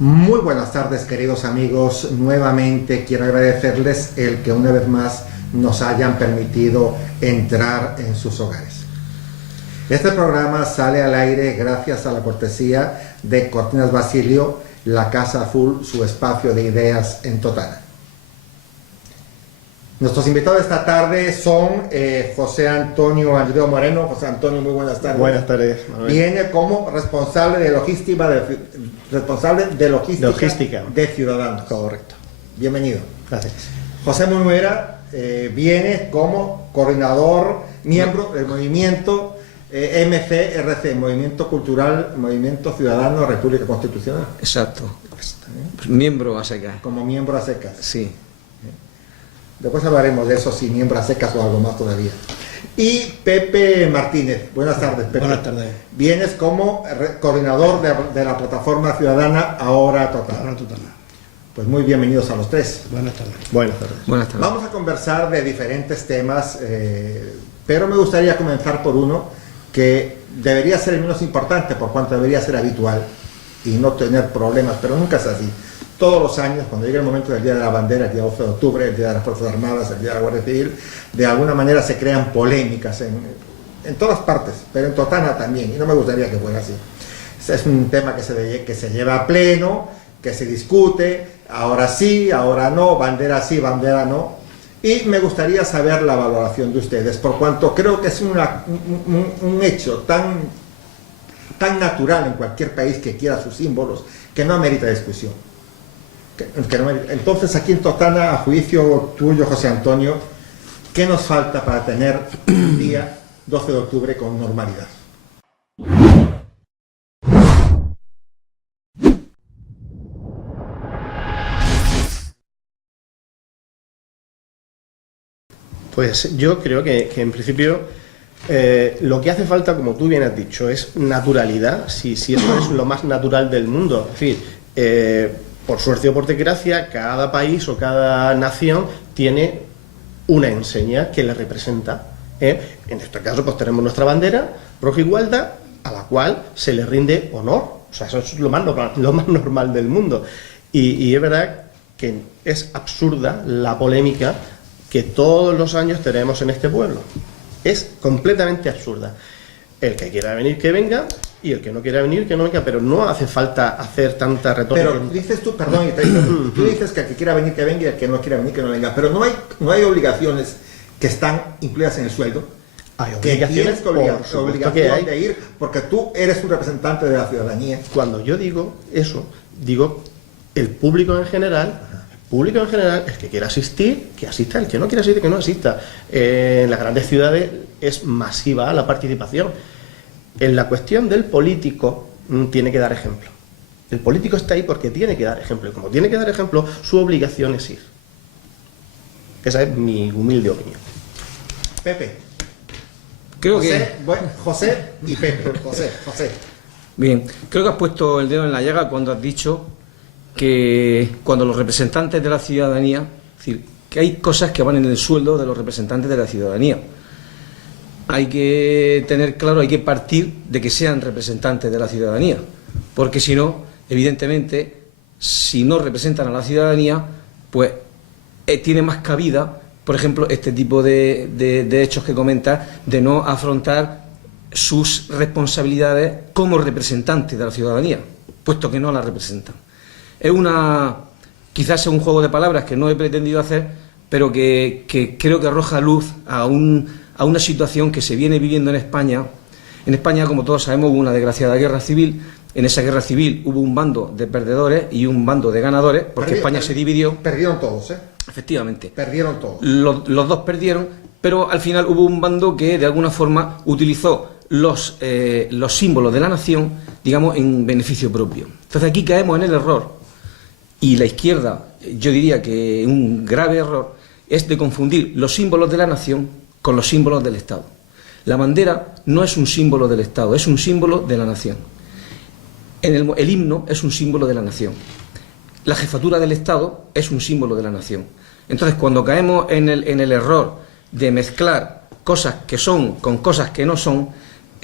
Muy buenas tardes, queridos amigos. Nuevamente quiero agradecerles el que una vez más nos hayan permitido entrar en sus hogares. Este programa sale al aire gracias a la cortesía de Cortinas Basilio, la Casa Azul, su espacio de ideas en Totana. Nuestros invitados esta tarde son José Antonio Andreu Moreno. José Antonio, muy buenas tardes. Buenas tardes, Manuel. Viene como responsable de logística de Ciudadanos. Correcto. Bienvenido. Gracias. José Munuera viene como coordinador, miembro del movimiento MCRC, Movimiento Cultural, Movimiento Ciudadano, República Constitucional. Exacto. Miembro a secas. Como miembro a secas. Sí. Después hablaremos de eso, si miembro a secas o algo más todavía. Y Pepe Martínez. Buenas tardes, Pepe. Buenas tardes. Vienes como coordinador de la plataforma ciudadana Ahora Totana. Ahora Totana. Pues muy bienvenidos a los tres. Buenas tardes. Buenas tardes. Buenas tardes. Vamos a conversar de diferentes temas, pero me gustaría comenzar por uno que debería ser el menos importante, por cuanto debería ser habitual y no tener problemas, pero nunca es así. Todos los años, cuando llega el momento del Día de la Bandera, el día 12 de octubre, el Día de las Fuerzas Armadas, el Día de la Guardia Civil, de alguna manera se crean polémicas en todas partes, pero en Totana también, y no me gustaría que fuera así. Es un tema que se lleva a pleno, que se discute, ahora sí, ahora no, bandera sí, bandera no, y me gustaría saber la valoración de ustedes, por cuanto creo que es un hecho tan natural en cualquier país que quiera sus símbolos, que no amerita discusión. Entonces, aquí en Totana, a juicio tuyo, José Antonio, ¿qué nos falta para tener un día 12 de octubre con normalidad? Pues yo creo que en principio lo que hace falta, como tú bien has dicho, es naturalidad, si eso es lo más natural del mundo. En fin, por suerte o por desgracia, cada país o cada nación tiene una enseña que le representa. En este caso, pues tenemos nuestra bandera roja y gualda, a la cual se le rinde honor. O sea, eso es lo más normal del mundo. Y es verdad que es absurda la polémica que todos los años tenemos en este pueblo. Es completamente absurda. El que quiera venir, que venga, y el que no quiera venir, que no venga, pero no hace falta hacer tanta retórica. Pero dices tú, perdón, tú dices que el que quiera venir, que venga, y el que no quiera venir, que no venga, pero no hay obligaciones que están incluidas en el sueldo. Hay que tienes obligación que de ir, porque tú eres un representante de la ciudadanía. Cuando yo digo eso, digo el público en general. Público en general, el que quiera asistir, que asista, el que no quiera asistir, que no asista. En las grandes ciudades es masiva la participación. En la cuestión del político, tiene que dar ejemplo. El político está ahí porque tiene que dar ejemplo. Y como tiene que dar ejemplo, su obligación es ir. Esa es mi humilde opinión. Pepe. Creo José y Pepe. José. Bien, creo que has puesto el dedo en la llaga cuando has dicho que cuando los representantes de la ciudadanía, es decir, que hay cosas que van en el sueldo de los representantes de la ciudadanía. Hay que tener claro, hay que partir de que sean representantes de la ciudadanía, porque si no, evidentemente, si no representan a la ciudadanía, pues tiene más cabida, por ejemplo, este tipo de hechos que comentas, de no afrontar sus responsabilidades como representantes de la ciudadanía, puesto que no la representan. Quizás sea un juego de palabras que no he pretendido hacer, pero que creo que arroja luz a una situación que se viene viviendo en España. En España, como todos sabemos, hubo una desgraciada guerra civil. En esa guerra civil hubo un bando de perdedores y un bando de ganadores, porque España se dividió. Perdieron todos, ¿eh? Efectivamente. Perdieron todos. Los dos perdieron, pero al final hubo un bando que de alguna forma utilizó los símbolos de la nación, digamos, en beneficio propio. Entonces aquí caemos en el error. Y la izquierda, yo diría que un grave error, es de confundir los símbolos de la nación con los símbolos del Estado. La bandera no es un símbolo del Estado, es un símbolo de la nación. El himno es un símbolo de la nación. La jefatura del Estado es un símbolo de la nación. Entonces, cuando caemos en el error de mezclar cosas que son con cosas que no son,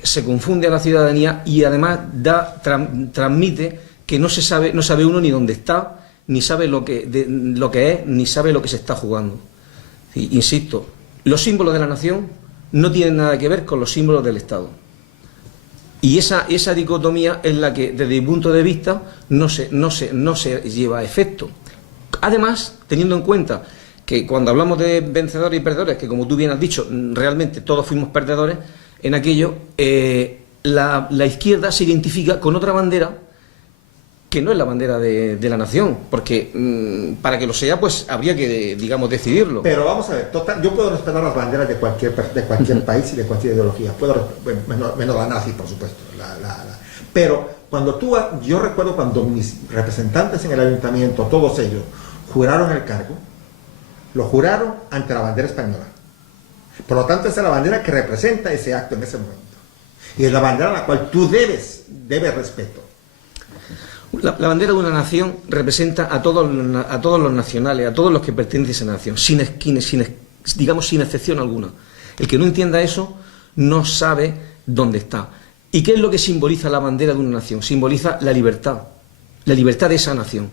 se confunde a la ciudadanía y además transmite que no sabe uno ni dónde está, ni sabe lo que es, ni sabe lo que se está jugando. Sí, insisto, los símbolos de la nación no tienen nada que ver con los símbolos del Estado. Y esa dicotomía es la que, desde mi punto de vista, no se lleva a efecto. Además, teniendo en cuenta que cuando hablamos de vencedores y perdedores, que como tú bien has dicho, realmente todos fuimos perdedores en aquello, la izquierda se identifica con otra bandera que no es la bandera de la nación, porque para que lo sea, pues habría que, digamos, decidirlo. Pero vamos a ver, yo puedo respetar las banderas de cualquier país y de cualquier ideología, menos la nazi, por supuesto. Pero yo recuerdo cuando mis representantes en el ayuntamiento, todos ellos, juraron el cargo, lo juraron ante la bandera española. Por lo tanto, esa es la bandera que representa ese acto en ese momento. Y es la bandera a la cual tú debes respeto. La bandera de una nación representa a todos los nacionales, a todos los que pertenecen a esa nación, sin excepción alguna. El que no entienda eso no sabe dónde está. ¿Y qué es lo que simboliza la bandera de una nación? Simboliza la libertad de esa nación.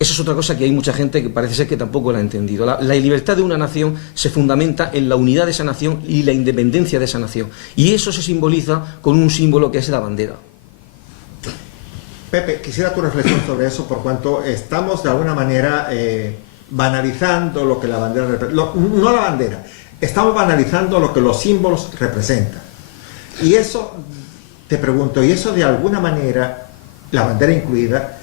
Eso es otra cosa que hay mucha gente que parece ser que tampoco la ha entendido. La libertad de una nación se fundamenta en la unidad de esa nación y la independencia de esa nación. Y eso se simboliza con un símbolo que es la bandera. Pepe, quisiera tu reflexión sobre eso, por cuanto estamos de alguna manera banalizando lo que la bandera representa. No la bandera, estamos banalizando lo que los símbolos representan. Y eso, te pregunto, ¿y eso de alguna manera, la bandera incluida,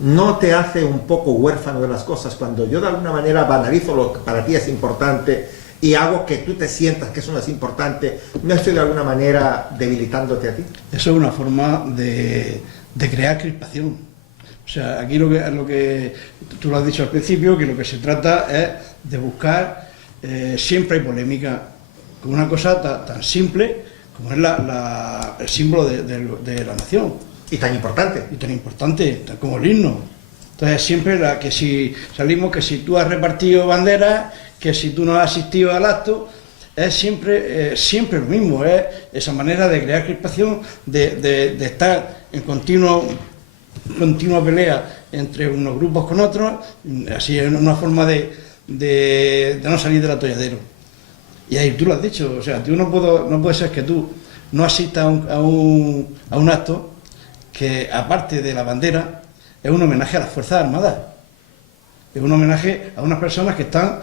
no te hace un poco huérfano de las cosas? Cuando yo de alguna manera banalizo lo que para ti es importante y hago que tú te sientas que eso no es importante, ¿no estoy de alguna manera debilitándote a ti? Eso es una forma de crear crispación. O sea, aquí lo que tú lo has dicho al principio, que lo que se trata es de buscar, siempre hay polémica con una cosa tan simple como es el símbolo de la nación. Y tan importante. Y tan importante, como el himno. Entonces siempre que si salimos, que si tú has repartido banderas, que si tú no has asistido al acto, es siempre lo mismo, es esa manera de crear crispación, de estar en continua pelea entre unos grupos con otros, así es una forma de no salir del atolladero. Y ahí tú lo has dicho, o sea, no puede ser que tú no asistas a un acto que, aparte de la bandera, es un homenaje a las Fuerzas Armadas. Es un homenaje a unas personas que están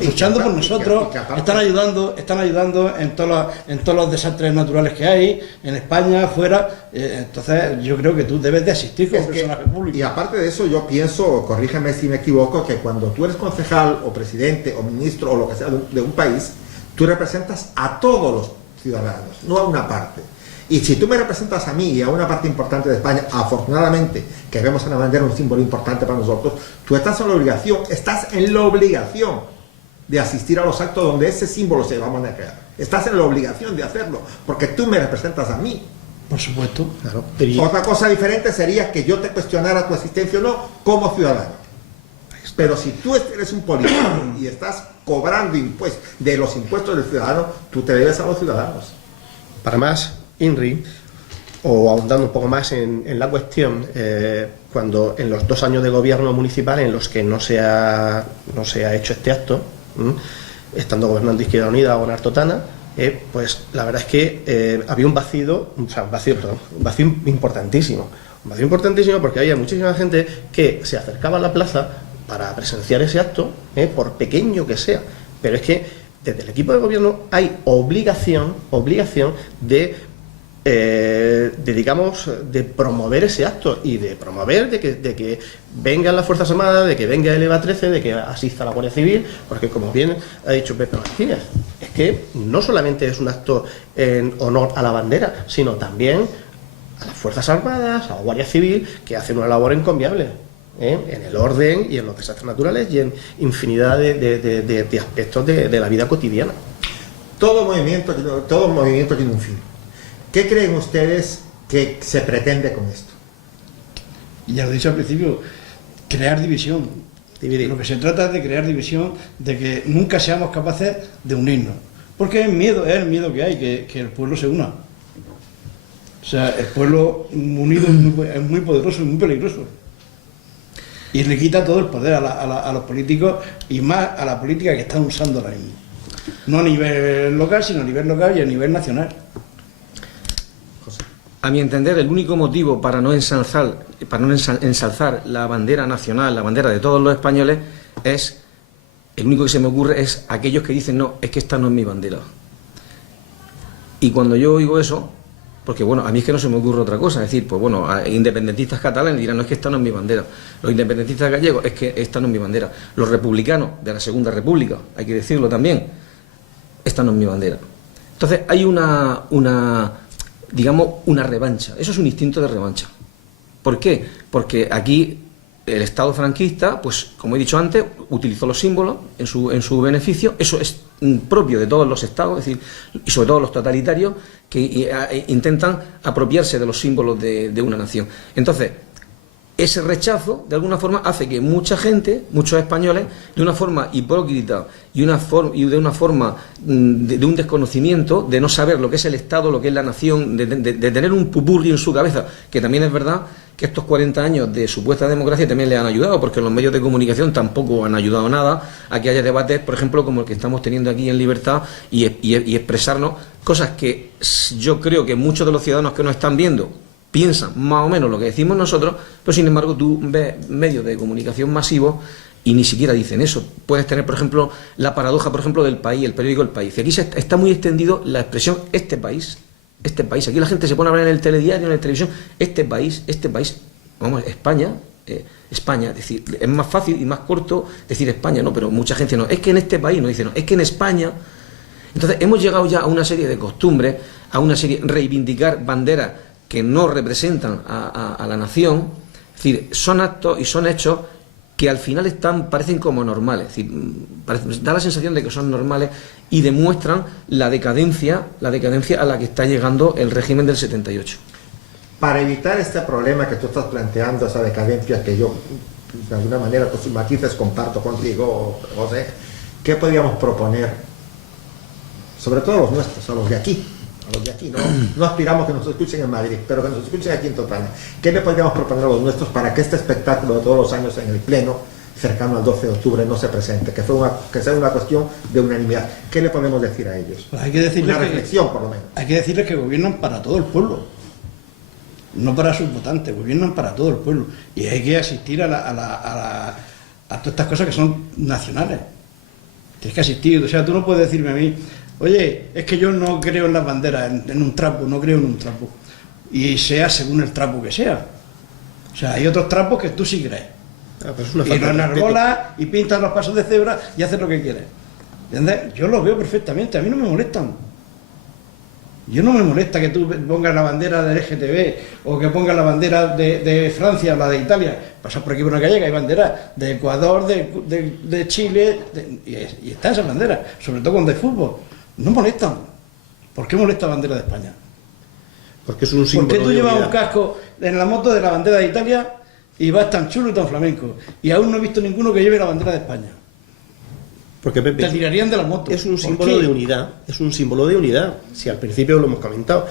luchando por nosotros, están ayudando en todos los desastres naturales que hay, en España, afuera. Entonces yo creo que tú debes de asistir como personaje público. Y aparte de eso, yo pienso, corrígeme si me equivoco, que cuando tú eres concejal o presidente o ministro o lo que sea de un país, tú representas a todos los ciudadanos, no a una parte. Y si tú me representas a mí y a una parte importante de España, afortunadamente, que vemos en la bandera un símbolo importante para nosotros, tú estás en la obligación de asistir a los actos donde ese símbolo se va a manejar. Estás en la obligación de hacerlo, porque tú me representas a mí. Por supuesto. Claro. Otra cosa diferente sería que yo te cuestionara tu asistencia o no como ciudadano. Pero si tú eres un político y estás cobrando de los impuestos del ciudadano, tú te debes a los ciudadanos. Para más, INRI, o ahondando un poco más en la cuestión, cuando en los 2 años de gobierno municipal en los que no se ha hecho este acto, estando gobernando Izquierda Unida o Gonar Totana, pues la verdad es que había un vacío importantísimo. Un vacío importantísimo porque había muchísima gente que se acercaba a la plaza para presenciar ese acto, por pequeño que sea. Pero es que desde el equipo de gobierno hay obligación de promover ese acto y de promover de que vengan las Fuerzas Armadas, de que venga el EVA 13, de que asista la Guardia Civil, porque como bien ha dicho Pepe Martínez, es que no solamente es un acto en honor a la bandera, sino también a las Fuerzas Armadas, a la Guardia Civil, que hacen una labor encomiable en el orden y en los desastres naturales y en infinidad de aspectos de la vida cotidiana. Todo movimiento tiene un fin. ¿Qué creen ustedes que se pretende con esto? Ya lo he dicho al principio, crear división. Dividir. Lo que se trata es de crear división, de que nunca seamos capaces de unirnos. Porque es el miedo que hay, que el pueblo se una. O sea, el pueblo unido es muy poderoso y muy peligroso. Y le quita todo el poder a los políticos y más a la política que están usando ahora mismo. No a nivel local, sino a nivel local y a nivel nacional. A mi entender, el único motivo para no ensalzar la bandera nacional, la bandera de todos los españoles, el único que se me ocurre es aquellos que dicen, no, es que esta no es mi bandera. Y cuando yo oigo eso, porque bueno, a mí es que no se me ocurre otra cosa, es decir, pues bueno, a independentistas catalanes dirán, no, es que esta no es mi bandera. Los independentistas gallegos, es que esta no es mi bandera. Los republicanos de la Segunda República, hay que decirlo también, esta no es mi bandera. Entonces hay digamos, una revancha. Eso es un instinto de revancha. ¿Por qué? Porque aquí el Estado franquista, pues como he dicho antes, utilizó los símbolos en su beneficio. Eso es propio de todos los estados, es decir, y sobre todo los totalitarios, que intentan apropiarse de los símbolos de una nación. Entonces, ese rechazo, de alguna forma, hace que mucha gente, muchos españoles, de una forma hipócrita y de una forma de un desconocimiento, de no saber lo que es el Estado, lo que es la nación, de tener un pupurri en su cabeza, que también es verdad que estos 40 años de supuesta democracia también le han ayudado, porque los medios de comunicación tampoco han ayudado nada a que haya debates, por ejemplo, como el que estamos teniendo aquí en libertad y expresarnos cosas que yo creo que muchos de los ciudadanos que nos están viendo piensan más o menos lo que decimos nosotros, pero sin embargo tú ves medios de comunicación masivos y ni siquiera dicen eso. Puedes tener, por ejemplo, la paradoja, por ejemplo, del País, el periódico El País. Y aquí está muy extendido la expresión este país. Aquí la gente se pone a hablar en el telediario, en la televisión, este país, vamos, España, es decir, es más fácil y más corto decir España, no, pero mucha gente no, es que en este país, no dice, no, es que en España. Entonces hemos llegado ya a una serie de costumbres, reivindicar banderas que no representan a la nación. Es decir, son actos y son hechos que al final parecen como normales, es decir, da la sensación de que son normales y demuestran la decadencia a la que está llegando el régimen del 78. Para evitar este problema que tú estás planteando, esa decadencia que yo de alguna manera con sus matices comparto contigo, José, ¿qué podríamos proponer? Sobre todo a los nuestros, a los de aquí, no aspiramos que nos escuchen en Madrid, pero que nos escuchen aquí en Totana. ¿Qué le podríamos proponer a los nuestros para que este espectáculo de todos los años en el Pleno, cercano al 12 de octubre, no se presente? Que sea una cuestión de unanimidad. ¿Qué le podemos decir a ellos? Pues hay que decirles una reflexión, por lo menos. Hay que decirles que gobiernan para todo el pueblo, no para sus votantes, gobiernan para todo el pueblo. Y hay que asistir a todas estas cosas que son nacionales. Tienes que asistir, o sea, tú no puedes decirme a mí, oye, es que yo no creo en las banderas, en un trapo, no creo en un trapo. Y sea según el trapo que sea. O sea, hay otros trapos que tú sí crees. Pues y lo enarbolas y pintas los pasos de cebra y haces lo que quieres. ¿Entiendes? Yo lo veo perfectamente, a mí no me molestan. Yo no me molesta que tú pongas la bandera del LGTB o que pongas la bandera de Francia o la de Italia. Pasas por aquí por una calle que hay banderas de Ecuador, de Chile, y está esa bandera, sobre todo cuando hay fútbol. No molestan. ¿Por qué molesta la bandera de España? Porque es un símbolo. ¿Por qué tú de llevas unidad. un casco en la moto de la bandera de Italia y vas tan chulo y tan flamenco? Y aún no he visto ninguno que lleve la bandera de España. Porque, Pepe, Te tirarían de la moto. es un ¿Por símbolo qué? de unidad. Es un símbolo de unidad. Si al principio lo hemos comentado.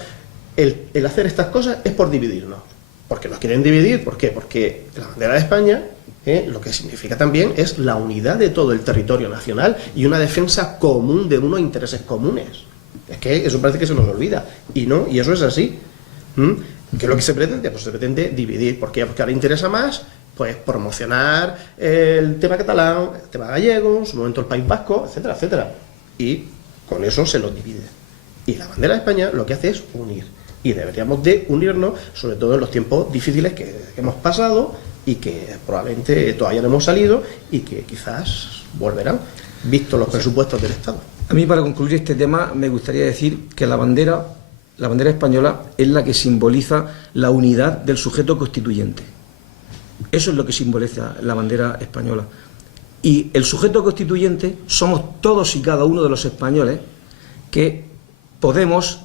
El hacer estas cosas es por dividirnos. Porque nos quieren dividir. ¿Por qué? Porque la bandera de España lo que significa también es la unidad de todo el territorio nacional y una defensa común de unos intereses comunes. Es que eso parece que se nos olvida. Y no, y eso es así. ¿Qué es lo que se pretende? Pues se pretende dividir. ¿Por qué? Porque ahora interesa más pues promocionar el tema catalán, el tema gallego, en su momento el País Vasco, etcétera, etcétera. Y con eso se los divide. Y la bandera de España lo que hace es unir. Y deberíamos de unirnos, sobre todo en los tiempos difíciles que hemos pasado y que probablemente todavía no hemos salido y que quizás volverán, visto los presupuestos del Estado. A mí, para concluir este tema, me gustaría decir que la bandera española es la que simboliza la unidad del sujeto constituyente. Eso es lo que simboliza la bandera española. Y el sujeto constituyente somos todos y cada uno de los españoles que podemos,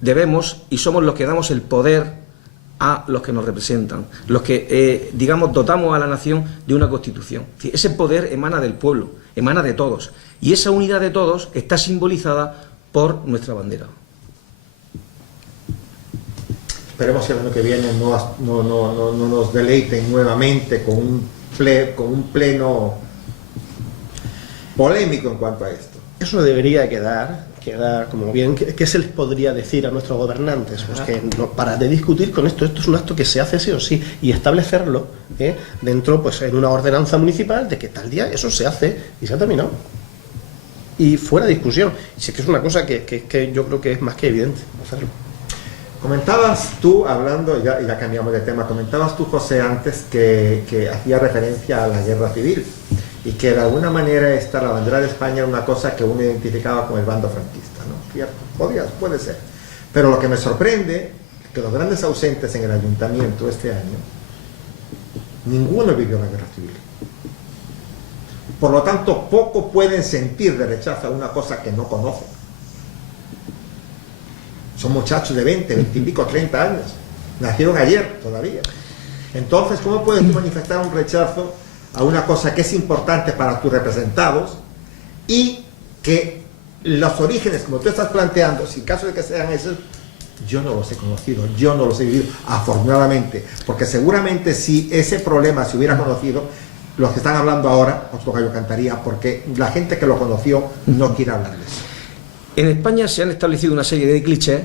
debemos y somos los que damos el poder a los que nos representan, los que, dotamos a la nación de una constitución. Ese poder emana del pueblo, emana de todos. Y esa unidad de todos está simbolizada por nuestra bandera. esperemos que el año que viene no nos deleiten nuevamente con un pleno polémico en cuanto a esto. Eso debería quedar como bien. ¿Qué se les podría decir a nuestros gobernantes? Pues que no para de discutir con esto es un acto que se hace sí o sí, y establecerlo dentro, pues en una ordenanza municipal de que tal día eso se hace y se ha terminado. Y fuera discusión. Si es que es una cosa que yo creo que es más que evidente hacerlo. Comentabas tú, hablando, ya cambiamos de tema, comentabas tú, José, antes que hacía referencia a la guerra civil y que de alguna manera la bandera de España era una cosa que uno identificaba con el bando franquista, ¿no? ¿Cierto? Puede ser. Pero lo que me sorprende es que los grandes ausentes en el ayuntamiento este año, ninguno vivió la guerra civil. Por lo tanto, poco pueden sentir de rechazo a una cosa que no conocen. Son muchachos de 20 y pico, 30 años. Nacieron ayer todavía. Entonces, ¿cómo puedes tú manifestar un rechazo a una cosa que es importante para tus representados y que los orígenes, como tú estás planteando, si en caso de que sean esos, yo no los he conocido, yo no los he vivido, afortunadamente, porque seguramente si ese problema se hubiera conocido, los que están hablando ahora, otro gallo cantaría, porque la gente que lo conoció no quiere hablar de eso. En España se han establecido una serie de clichés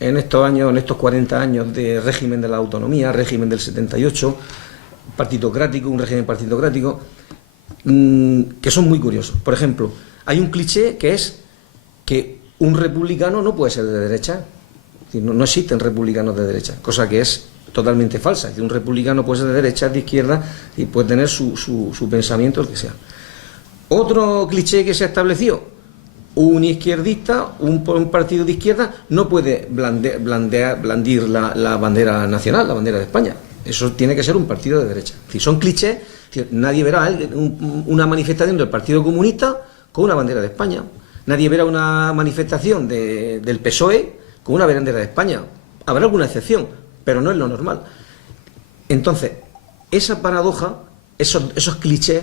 en estos años, en estos 40 años de régimen de la autonomía, régimen del 78, partitocrático, un régimen partitocrático, que son muy curiosos. Por ejemplo, hay un cliché que es que un republicano no puede ser de derecha. Es decir, no existen republicanos de derecha, cosa que es totalmente falsa. Es decir, un republicano puede ser de derecha, de izquierda, y puede tener su pensamiento, el que sea. Otro cliché que se ha establecido: un izquierdista, un partido de izquierda, no puede blandir la bandera nacional, la bandera de España. Eso tiene que ser un partido de derecha. Es decir, son clichés. Es decir, nadie verá una manifestación del Partido Comunista con una bandera de España. Nadie verá una manifestación del PSOE con una bandera de España. Habrá alguna excepción, pero no es lo normal. Entonces, esa paradoja, esos clichés,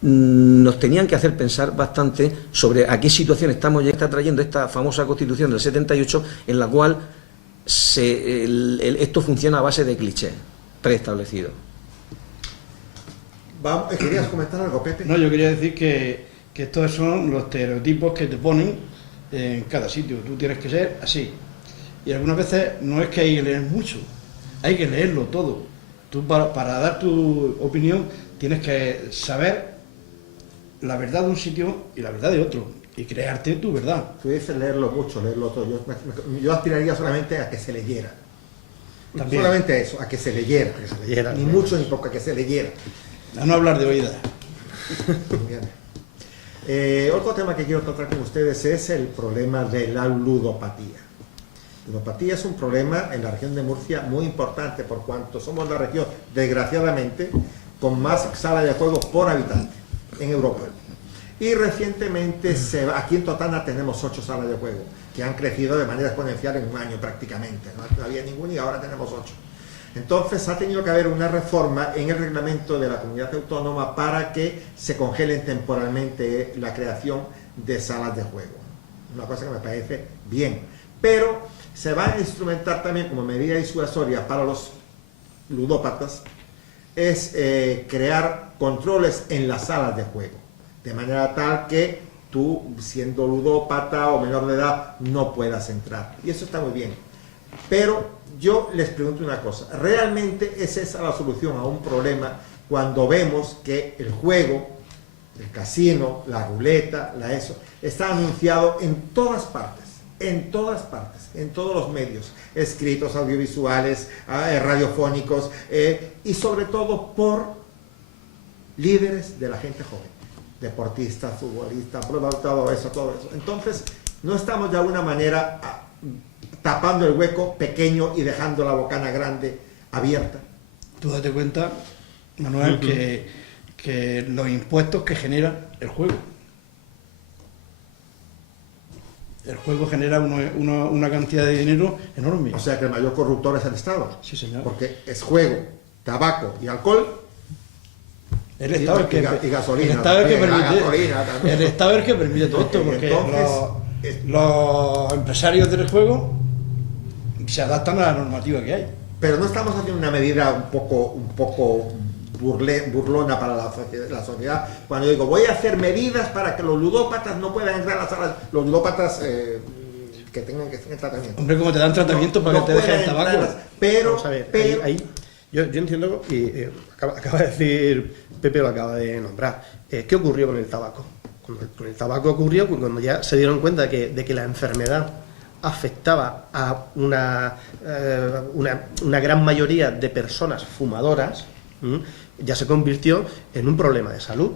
nos tenían que hacer pensar bastante sobre a qué situación estamos ya trayendo esta famosa Constitución del 78, en la cual esto funciona a base de clichés preestablecidos. ¿Querías comentar algo, Pepe? No, yo quería decir que estos son los estereotipos que te ponen en cada sitio. Tú tienes que ser así. Y algunas veces no es que hay que leer mucho, hay que leerlo todo. Tú para dar tu opinión tienes que saber la verdad de un sitio y la verdad de otro, y crearte tu verdad. Tú dices leerlo mucho, leerlo todo. Yo aspiraría solamente a que se leyera. También. Solamente eso, a que se leyera. Ni mucho ni poco, a que se leyera. A no hablar de oídas. Otro tema que quiero tratar con ustedes es el problema de la ludopatía. La ludopatía es un problema en la región de Murcia muy importante, por cuanto somos la región, desgraciadamente, con más sala de juegos por habitante en Europa. Y recientemente, aquí en Totana tenemos 8 salas de juego, que han crecido de manera exponencial en un año prácticamente. No había ninguna y ahora tenemos 8. Entonces ha tenido que haber una reforma en el reglamento de la comunidad autónoma para que se congelen temporalmente la creación de salas de juego. Una cosa que me parece bien. Pero se va a instrumentar también como medida disuasoria para los ludópatas, es crear controles en las salas de juego, de manera tal que tú, siendo ludópata o menor de edad, no puedas entrar. Y eso está muy bien. Pero yo les pregunto una cosa, ¿realmente es esa la solución a un problema cuando vemos que el juego, el casino, la ruleta, está anunciado en todas partes, en todos los medios, escritos, audiovisuales, radiofónicos, y sobre todo por líderes de la gente joven, deportistas, futbolistas, todo eso. Entonces, no estamos de alguna manera tapando el hueco pequeño y dejando la bocana grande abierta. Tú date cuenta, Manuel, que los impuestos que genera el juego. El juego genera una cantidad de dinero enorme. O sea que el mayor corruptor es el Estado. Sí, señor. Porque es juego, tabaco y alcohol. El Estado y gasolina. El Estado es el que permite todo esto, porque entonces, los empresarios del juego se adaptan a la normativa que hay. Pero no estamos haciendo una medida un poco burlona para la sociedad. Cuando digo, voy a hacer medidas para que los ludópatas no puedan entrar a las salas, los ludópatas que tengan tratamiento. Hombre, como te dan tratamiento para no que te dejen el pueden tabaco. Pero, Vamos a ver, pero yo entiendo que acaba de decir Pepe, lo acaba de nombrar. ¿Qué ocurrió con el tabaco? Con el tabaco ocurrió cuando ya se dieron cuenta de que la enfermedad afectaba a una gran mayoría de personas fumadoras, ya se convirtió en un problema de salud.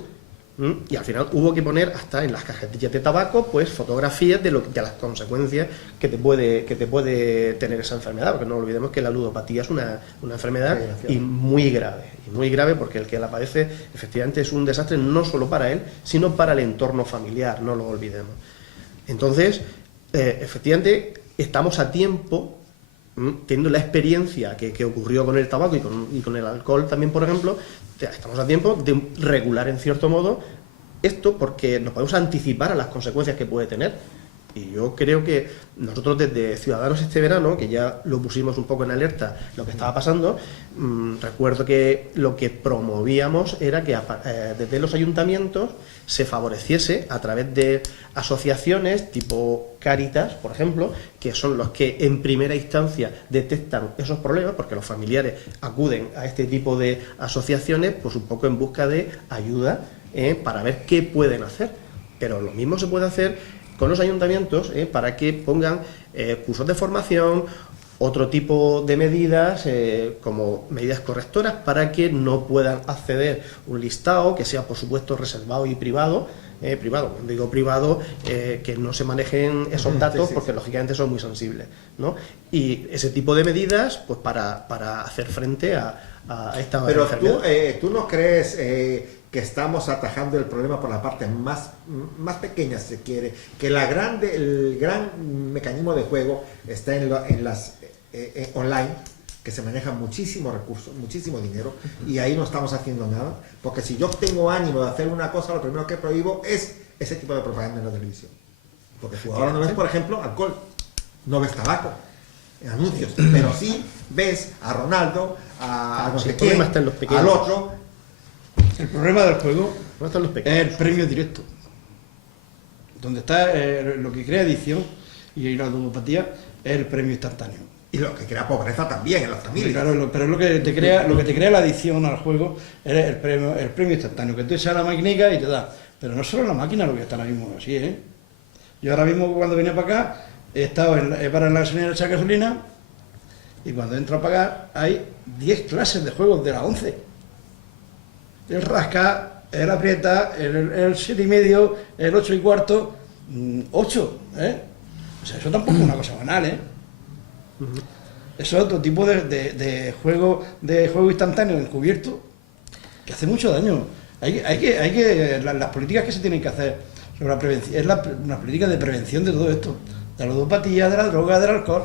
Y al final hubo que poner hasta en las cajetillas de tabaco pues fotografías de las consecuencias que te puede tener esa enfermedad, porque no olvidemos que la ludopatía es una enfermedad y muy grave, porque el que la padece efectivamente es un desastre no solo para él, sino para el entorno familiar, no lo olvidemos. Entonces, efectivamente, estamos a tiempo, teniendo la experiencia que ocurrió con el tabaco y con el alcohol también, por ejemplo, estamos a tiempo de regular en cierto modo esto, porque nos podemos anticipar a las consecuencias que puede tener. Y yo creo que nosotros desde Ciudadanos este verano, que ya lo pusimos un poco en alerta lo que estaba pasando, recuerdo que lo que promovíamos era que desde los ayuntamientos se favoreciese a través de asociaciones tipo Cáritas, por ejemplo, que son los que en primera instancia detectan esos problemas, porque los familiares acuden a este tipo de asociaciones pues un poco en busca de ayuda para ver qué pueden hacer. Pero lo mismo se puede hacer con los ayuntamientos para que pongan cursos de formación, otro tipo de medidas como medidas correctoras para que no puedan acceder un listado que sea por supuesto reservado y privado, cuando digo privado, que no se manejen esos datos porque lógicamente son muy sensibles, ¿no? Y ese tipo de medidas pues para hacer frente a esta pero enfermedad. ¿tú no crees que estamos atajando el problema por la parte más pequeña, si se quiere, que el gran mecanismo de juego está en las online, que se manejan muchísimos recursos, muchísimo dinero, y ahí no estamos haciendo nada? Porque si yo tengo ánimo de hacer una cosa, lo primero que prohíbo es ese tipo de propaganda en la televisión. Porque tú ahora no ves, por ejemplo, alcohol, no ves tabaco, anuncios, pero sí ves a Ronaldo, a no sé quién, al otro. El problema del juego ¿Dónde están los es pequeños? el premio directo, donde está lo que crea adicción y la ludopatía es el premio instantáneo. Y lo que crea pobreza también en las familias. Claro, pero lo que te crea la adicción al juego es el premio instantáneo, que tú echas la maquinica y te da. Pero no solo la máquina lo que está ahora mismo así, ¿eh? Yo ahora mismo cuando venía para acá he estado para la gasolinera de echar gasolina y cuando entro a pagar hay 10 clases de juegos de las 11. El rasca, el aprieta, el 7,5, el 8,25, 8, O sea, eso tampoco es una cosa banal, Eso es otro tipo de juego instantáneo encubierto que hace mucho daño. Las políticas que se tienen que hacer sobre la prevención, es una política de prevención de todo esto, de la ludopatía, de la droga, del alcohol.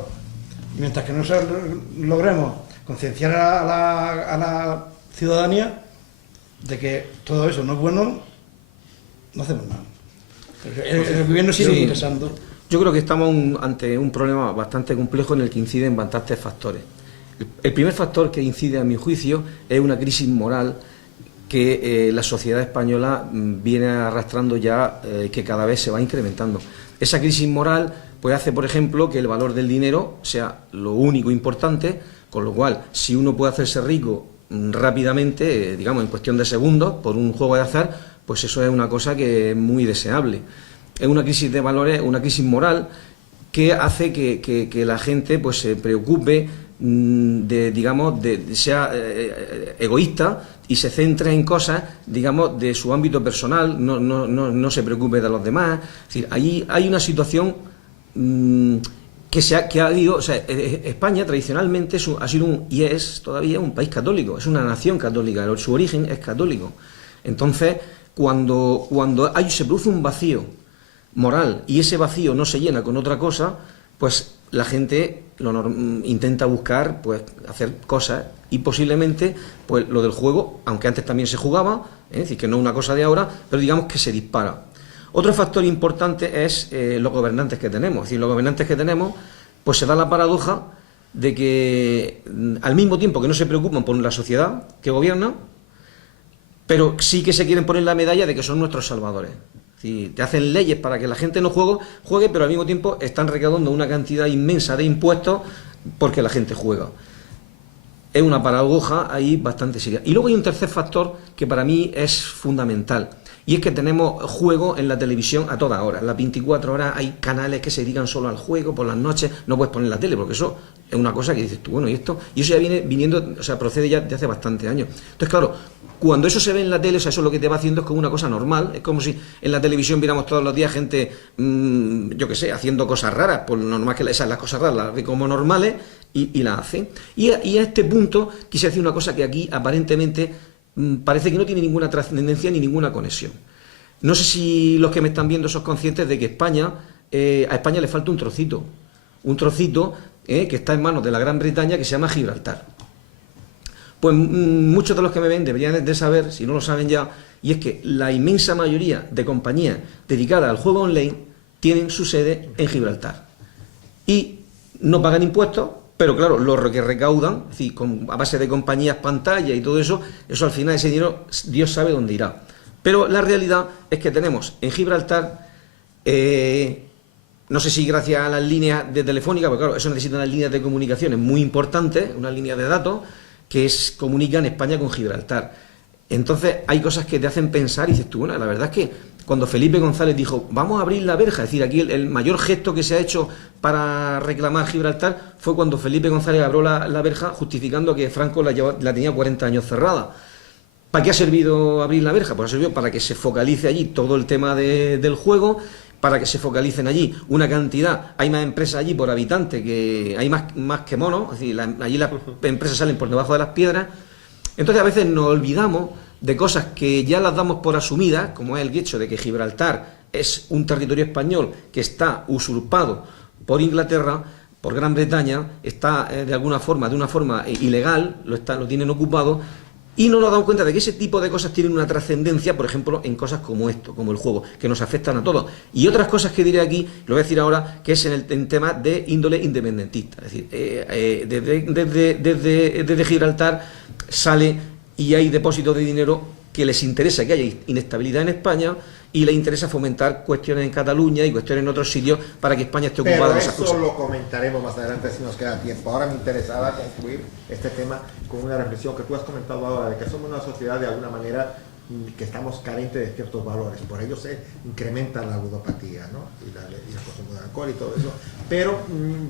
Y mientras que no logremos concienciar a la ciudadanía de que todo eso no es bueno, no hacemos nada. El gobierno sigue ingresando. Yo creo que estamos ante un problema bastante complejo en el que inciden bastantes factores. El primer factor que incide, a mi juicio, es una crisis moral que la sociedad española viene arrastrando ya, que cada vez se va incrementando. Esa crisis moral pues hace, por ejemplo, que el valor del dinero sea lo único importante, con lo cual, si uno puede hacerse rico rápidamente, digamos en cuestión de segundos, por un juego de azar, pues eso es una cosa que es muy deseable. Es una crisis de valores, una crisis moral que hace que la gente pues se preocupe sea egoísta y se centre en cosas, digamos, de su ámbito personal, no se preocupe de los demás. Es decir, ahí hay una situación que ha habido, o sea, España tradicionalmente ha sido y es todavía un país católico, es una nación católica, su origen es católico. Entonces, cuando se produce un vacío moral y ese vacío no se llena con otra cosa, pues la gente intenta buscar, pues, hacer cosas, y posiblemente pues lo del juego, aunque antes también se jugaba, es decir, que no es una cosa de ahora, pero digamos que se dispara. Otro factor importante es los gobernantes que tenemos. Es decir, los gobernantes que tenemos, pues se da la paradoja de que al mismo tiempo que no se preocupan por la sociedad que gobiernan, pero sí que se quieren poner la medalla de que son nuestros salvadores. Si te hacen leyes para que la gente no juegue, pero al mismo tiempo están recaudando una cantidad inmensa de impuestos porque la gente juega. Es una paradoja ahí bastante seria. Y luego hay un tercer factor que para mí es fundamental, y es que tenemos juego en la televisión a todas horas. Las 24 horas hay canales que se dedican solo al juego, por las noches no puedes poner la tele, porque eso es una cosa que dices tú, bueno, y esto, y eso ya viene viniendo, o sea, procede ya de hace bastantes años. Entonces, claro, cuando eso se ve en la tele, o sea, eso lo que te va haciendo es como una cosa normal, es como si en la televisión viéramos todos los días gente, yo qué sé, haciendo cosas raras, por lo normal que esas las cosas raras las ve como normales y las hace. Y a este punto quise decir una cosa que aquí aparentemente parece que no tiene ninguna trascendencia ni ninguna conexión. No sé si los que me están viendo son conscientes de que a España le falta un trocito que está en manos de la Gran Bretaña, que se llama Gibraltar. Pues muchos de los que me ven deberían de saber, si no lo saben ya, y es que la inmensa mayoría de compañías dedicadas al juego online tienen su sede en Gibraltar. Y no pagan impuestos, pero claro, lo que recaudan, es decir, a base de compañías pantalla y todo eso, eso al final ese dinero Dios sabe dónde irá. Pero la realidad es que tenemos en Gibraltar, no sé si gracias a las líneas de telefónica, porque claro, eso necesita unas líneas de comunicaciones muy importantes, una línea de datos, que comunican España con Gibraltar. Entonces hay cosas que te hacen pensar y dices tú, bueno, la verdad es que cuando Felipe González dijo, vamos a abrir la verja, es decir, aquí el mayor gesto que se ha hecho para reclamar Gibraltar fue cuando Felipe González abrió la verja justificando que Franco la tenía 40 años cerrada. ¿Para qué ha servido abrir la verja? Pues ha servido para que se focalice allí todo el tema del juego, para que se focalicen allí una cantidad, hay más empresas allí por habitante, que hay más que monos, es decir, allí las empresas salen por debajo de las piedras. Entonces a veces nos olvidamos de cosas que ya las damos por asumidas, como es el hecho de que Gibraltar es un territorio español que está usurpado por Inglaterra, por Gran Bretaña, está de una forma ilegal, lo tienen ocupado. Y no nos damos cuenta de que ese tipo de cosas tienen una trascendencia, por ejemplo, en cosas como esto, como el juego, que nos afectan a todos. Y otras cosas que diré aquí, lo voy a decir ahora, que es en tema de índole independentista. Es decir, desde Gibraltar sale y hay depósitos de dinero que les interesa que haya inestabilidad en España y les interesa fomentar cuestiones en Cataluña y cuestiones en otros sitios para que España esté ocupada de esas cosas. Pero eso lo comentaremos más adelante si nos queda tiempo. Ahora me interesaba concluir este tema con una reflexión que tú has comentado ahora, de que somos una sociedad de alguna manera que estamos carentes de ciertos valores, por ello se incrementa la ludopatía, ¿no? y el consumo de alcohol y todo eso, pero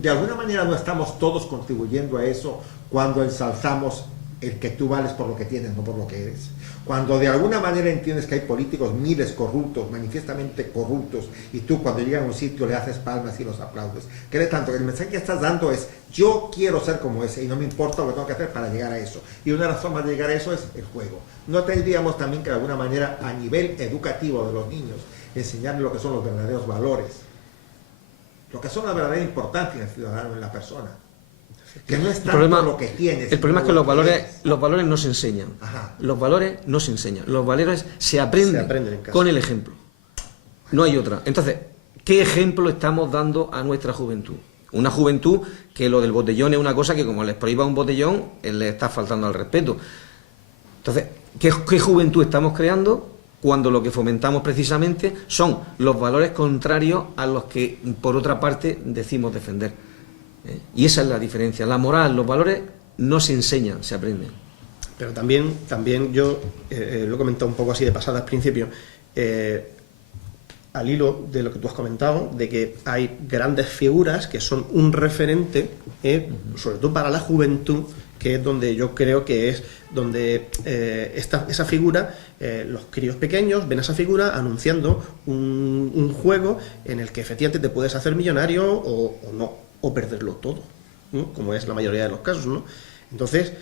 de alguna manera no estamos todos contribuyendo a eso cuando ensalzamos el que tú vales por lo que tienes, no por lo que eres. Cuando de alguna manera entiendes que hay políticos miles corruptos, manifiestamente corruptos, y tú cuando llegan a un sitio le haces palmas y los aplaudes. ¿Qué de tanto? El mensaje que estás dando es, yo quiero ser como ese y no me importa lo que tengo que hacer para llegar a eso. Y una de las formas de llegar a eso es el juego. ¿No tendríamos también que de alguna manera a nivel educativo de los niños enseñarles lo que son los verdaderos valores? Lo que son la verdadera importancia en el ciudadano, en la persona. Que no es tanto lo que tienes. El problema es que los valores no se enseñan. Ajá. Los valores no se enseñan. Los valores se aprenden en casa. con el ejemplo. No hay otra. Entonces, ¿qué ejemplo estamos dando a nuestra juventud? Una juventud que lo del botellón es una cosa que como les prohíba un botellón, le está faltando al respeto. Entonces, ¿qué juventud estamos creando cuando lo que fomentamos precisamente son los valores contrarios a los que, por otra parte, decimos defender? Y esa es la diferencia. La moral, los valores no se enseñan, se aprenden. Pero también yo lo he comentado un poco así de pasada al principio, al hilo de lo que tú has comentado, de que hay grandes figuras que son un referente, sobre todo para la juventud, que es donde yo creo que es donde esa figura, los críos pequeños ven esa figura anunciando un juego en el que efectivamente te puedes hacer millonario o no, o perderlo todo, ¿no? Como es la mayoría de los casos, ¿no? Entonces,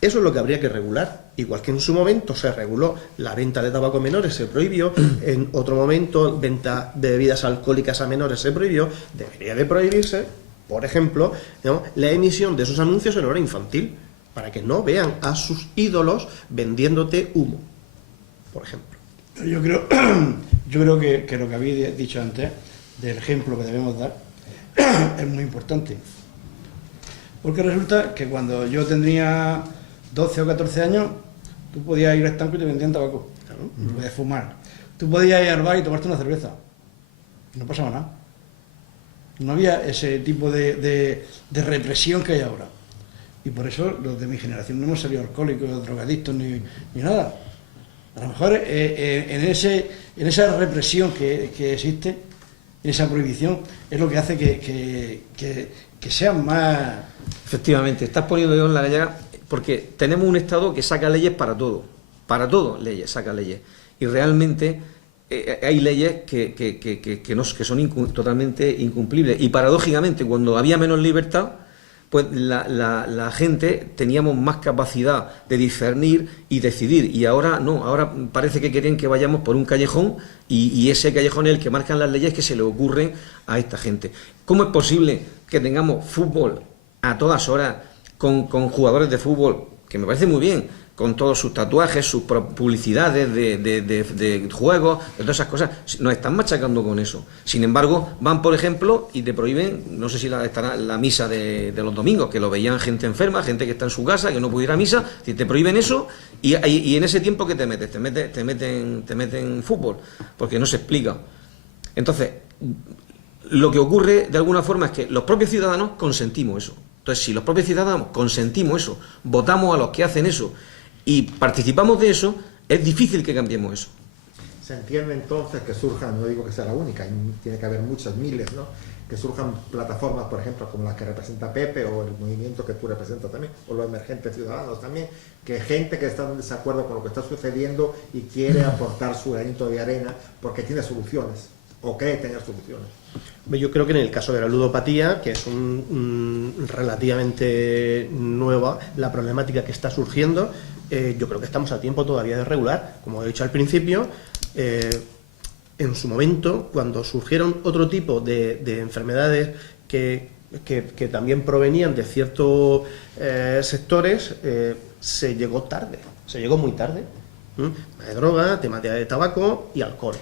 eso es lo que habría que regular, igual que en su momento se reguló la venta de tabaco a menores, se prohibió, en otro momento venta de bebidas alcohólicas a menores se prohibió, debería de prohibirse, por ejemplo, ¿no?, la emisión de esos anuncios en hora infantil, para que no vean a sus ídolos vendiéndote humo, por ejemplo. Yo creo que lo que habéis dicho antes, del ejemplo que debemos dar, es muy importante. Porque resulta que cuando yo tendría 12 o 14 años, tú podías ir al estanco y te vendían tabaco. Claro. Podías fumar. Tú podías ir al bar y tomarte una cerveza. Y no pasaba nada. No había ese tipo de represión que hay ahora. Y por eso los de mi generación no hemos salido alcohólicos, drogadictos ni nada. A lo mejor en esa represión que existe, en esa prohibición, es lo que hace que sean más... Efectivamente, estás poniendo yo en la llaga porque tenemos un Estado que saca leyes para todo leyes, saca leyes. Y realmente hay leyes que son totalmente incumplibles. Y paradójicamente, cuando había menos libertad, pues la gente teníamos más capacidad de discernir y decidir, y ahora no, ahora parece que quieren que vayamos por un callejón y ese callejón es el que marcan las leyes que se le ocurren a esta gente. ¿Cómo es posible que tengamos fútbol a todas horas con jugadores de fútbol, que me parece muy bien, con todos sus tatuajes, sus publicidades de juegos, de todas esas cosas? Nos están machacando con eso. Sin embargo, van, por ejemplo, y te prohíben, no sé si estará la misa de los domingos, que lo veían gente enferma, gente que está en su casa, que no puede ir a misa, si te prohíben eso, y en ese tiempo que te metes, te meten fútbol, porque no se explica. Entonces, lo que ocurre de alguna forma es que los propios ciudadanos consentimos eso. Entonces, si los propios ciudadanos consentimos eso, votamos a los que hacen eso, y participamos de eso, es difícil que cambiemos eso. Se entiende entonces que surjan, no digo que sea la única, tiene que haber muchas miles, ¿no? Que surjan plataformas, por ejemplo, como las que representa Pepe o el movimiento que tú representas también, o los emergentes ciudadanos también, que gente que está en desacuerdo con lo que está sucediendo y quiere aportar su granito de arena porque tiene soluciones, o cree tener soluciones. Yo creo que en el caso de la ludopatía, que es relativamente nueva la problemática que está surgiendo, yo creo que estamos a tiempo todavía de regular. Como he dicho al principio, en su momento, cuando surgieron otro tipo de enfermedades que también provenían de ciertos sectores, se llegó tarde, se llegó muy tarde. Tema de droga, tema de tabaco y alcohol.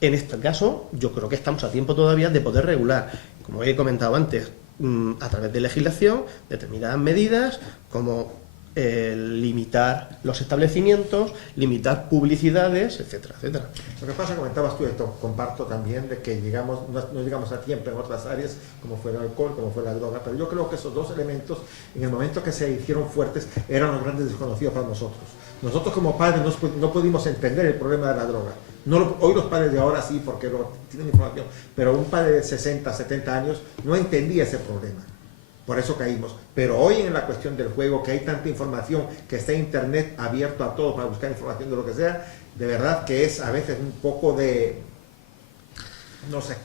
En este caso, yo creo que estamos a tiempo todavía de poder regular, como he comentado antes, a través de legislación, determinadas medidas, como limitar los establecimientos, limitar publicidades, etcétera, etcétera. Lo que pasa, comentabas tú, esto comparto también, de que no llegamos a tiempo en otras áreas, como fue el alcohol, como fue la droga, pero yo creo que esos dos elementos, en el momento que se hicieron fuertes, eran los grandes desconocidos para nosotros. Nosotros como padres no pudimos entender el problema de la droga. Hoy los padres de ahora sí, porque tienen información, pero un padre de 60, 70 años no entendía ese problema. Por eso caímos. Pero hoy en la cuestión del juego, que hay tanta información, que está internet abierto a todo para buscar información de lo que sea, de verdad que es a veces un poco de... no sé.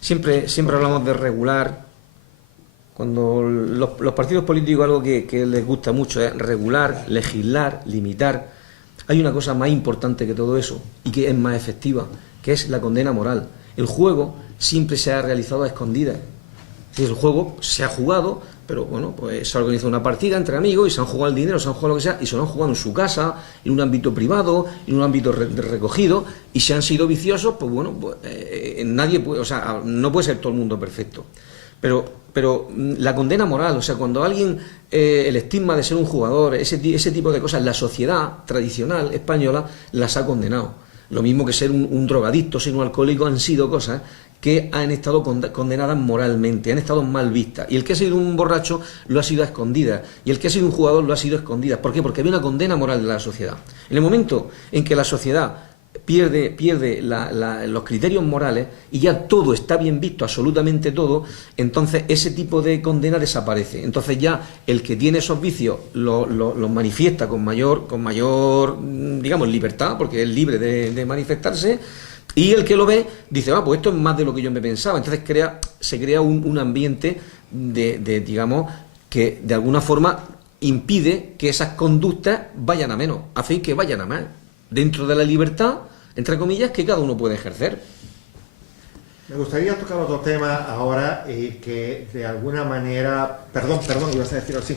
Siempre hablamos de regular. Cuando los partidos políticos, algo que les gusta mucho es regular, legislar, limitar. Hay una cosa más importante que todo eso y que es más efectiva, que es la condena moral. El juego siempre se ha realizado a escondidas. El juego se ha jugado, pero bueno, pues se ha organizado una partida entre amigos y se han jugado el dinero, se han jugado lo que sea, y se lo han jugado en su casa, en un ámbito privado, en un ámbito recogido, y si han sido viciosos, pues bueno, nadie puede, o sea, no puede ser todo el mundo perfecto. Pero la condena moral, o sea, cuando alguien, el estigma de ser un jugador, ese tipo de cosas, la sociedad tradicional española las ha condenado. Lo mismo que ser un drogadicto, ser un alcohólico, han sido cosas que han estado condenadas moralmente, han estado mal vistas. Y el que ha sido un borracho lo ha sido a escondidas. Y el que ha sido un jugador lo ha sido a escondidas. ¿Por qué? Porque había una condena moral de la sociedad. En el momento en que la sociedad pierde los criterios morales y ya todo está bien visto, absolutamente todo, entonces ese tipo de condena desaparece. Entonces ya el que tiene esos vicios los manifiesta con mayor, digamos, libertad, porque es libre de manifestarse, y el que lo ve dice, pues esto es más de lo que yo me pensaba. Entonces se crea un ambiente digamos, que de alguna forma impide que esas conductas vayan a menos, hace que vayan a más, dentro de la libertad, entre comillas, que cada uno puede ejercer. Me gustaría tocar otro tema ahora, que de alguna manera... Perdón, ibas a decirlo, sí.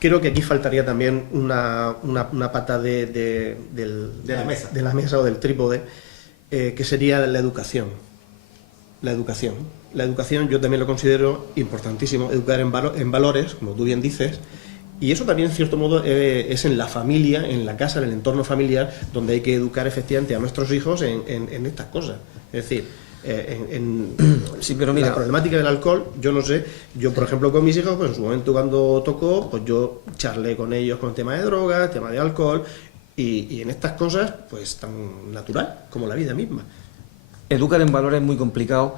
Creo que aquí faltaría también una pata de la mesa o del trípode, que sería la educación. La educación. la educación yo también lo considero importantísimo, educar en valores, como tú bien dices, y eso también en cierto modo es en la familia, en la casa, en el entorno familiar, donde hay que educar efectivamente a nuestros hijos en estas cosas. Es decir, sí, pero mira, la problemática del alcohol, yo no sé, yo por ejemplo con mis hijos, pues en su momento cuando tocó, pues yo charlé con ellos con el tema de drogas, tema de alcohol, y en estas cosas, pues tan natural como la vida misma. Educar en valores es muy complicado.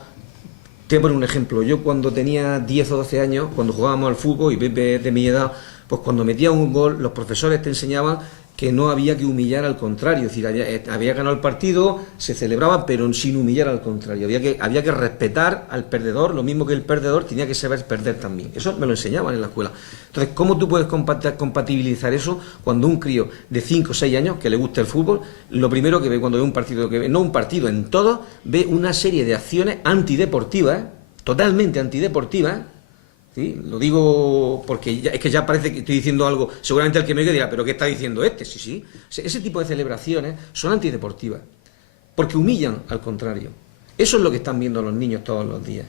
Te voy a poner un ejemplo. Yo cuando tenía 10 o 12 años, cuando jugábamos al fútbol, y Pepe es de mi edad, pues cuando metía un gol, los profesores te enseñaban que no había que humillar al contrario. Es decir, había ganado el partido, se celebraba, pero sin humillar al contrario. Había que respetar al perdedor, lo mismo que el perdedor tenía que saber perder también. Eso me lo enseñaban en la escuela. Entonces, ¿cómo tú puedes compatibilizar eso cuando un crío de 5 o 6 años que le gusta el fútbol, lo primero que ve cuando ve un partido, no un partido, en todo, ve una serie de acciones antideportivas, totalmente antideportivas? ¿Sí? Lo digo porque es que ya parece que estoy diciendo algo, seguramente el que me oiga dirá, ¿pero qué está diciendo este? Sí, sí. Ese tipo de celebraciones son antideportivas, porque humillan al contrario. Eso es lo que están viendo los niños todos los días.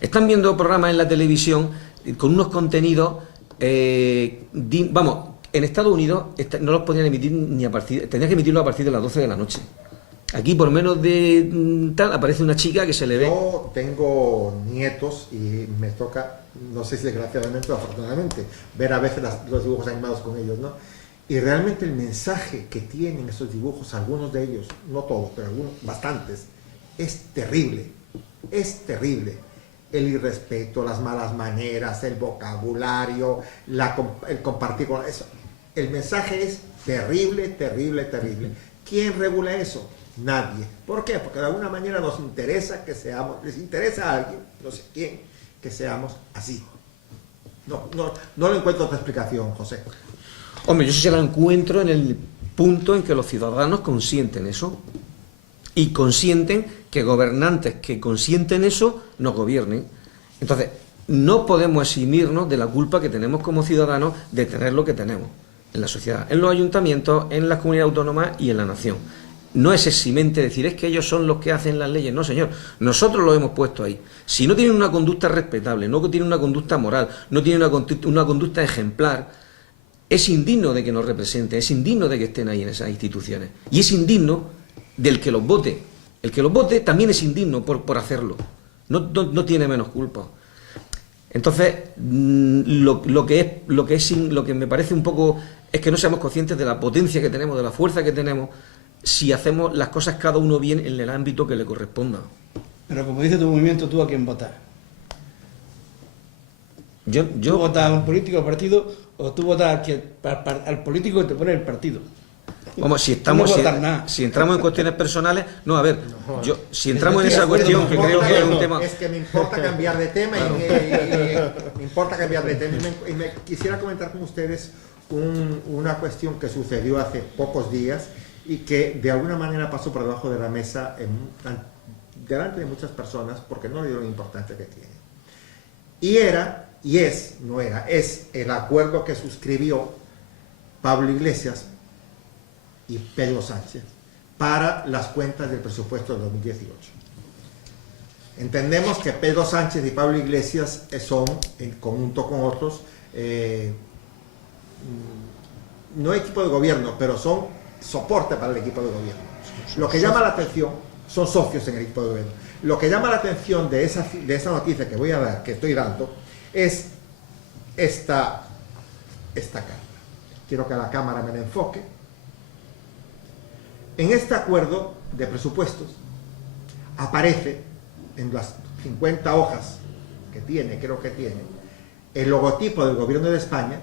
Están viendo programas en la televisión con unos contenidos, vamos, en Estados Unidos no los podían emitir ni a partir, tenían que emitirlo a partir de las 12 de la noche. Aquí por menos de tal aparece una chica que se le ve. Yo tengo nietos y me toca, no sé si desgraciadamente o afortunadamente, ver a veces los dibujos animados con ellos, ¿no? Y realmente el mensaje que tienen esos dibujos, algunos de ellos, no todos, pero algunos, bastantes, es terrible. Es terrible. El irrespeto, las malas maneras, el vocabulario, el compartir con eso. El mensaje es terrible, terrible, terrible. ¿Quién regula eso? Nadie. ¿Por qué? Porque de alguna manera nos interesa que seamos, les interesa a alguien, no sé quién, que seamos así. No le encuentro otra explicación, José. Hombre, yo sí se la encuentro en el punto en que los ciudadanos consienten eso. Y consienten que gobernantes que consienten eso nos gobiernen. Entonces, no podemos eximirnos de la culpa que tenemos como ciudadanos de tener lo que tenemos en la sociedad, en los ayuntamientos, en las comunidades autónomas y en la nación. No es eximente decir, es que ellos son los que hacen las leyes. No, señor, nosotros lo hemos puesto ahí. Si no tienen una conducta respetable, no tienen una conducta moral, no tienen una conducta ejemplar, es indigno de que nos representen, es indigno de que estén ahí en esas instituciones. Y es indigno del que los vote. El que los vote también es indigno por hacerlo. No tiene menos culpa. Entonces, lo que me parece un poco es que no seamos conscientes de la potencia que tenemos, de la fuerza que tenemos, si hacemos las cosas cada uno bien en el ámbito que le corresponda. Pero como dice tu movimiento, ¿tú a quién votas? ¿Tú votas a un político, al partido, o tú votas al político que te pone el partido? Vamos, si entramos en cuestiones personales, no, a ver, si entramos en esa cuestión, que creo que es un tema. Es que me importa cambiar de tema me importa cambiar de tema. Y me quisiera comentar con ustedes una cuestión que sucedió hace pocos días y que de alguna manera pasó por debajo de la mesa delante de muchas personas porque no le dieron la importancia que tiene. Es el acuerdo que suscribió Pablo Iglesias y Pedro Sánchez para las cuentas del presupuesto de 2018. Entendemos que Pedro Sánchez y Pablo Iglesias son, en conjunto con otros, no equipo de gobierno, pero son soporte para el equipo de gobierno. Lo que llama la atención, son socios en el equipo de gobierno. Lo que llama la atención de esa noticia que voy a dar, que estoy dando, es esta carta. Quiero que la cámara me la enfoque. En este acuerdo de presupuestos aparece en las 50 hojas que tiene, el logotipo del gobierno de España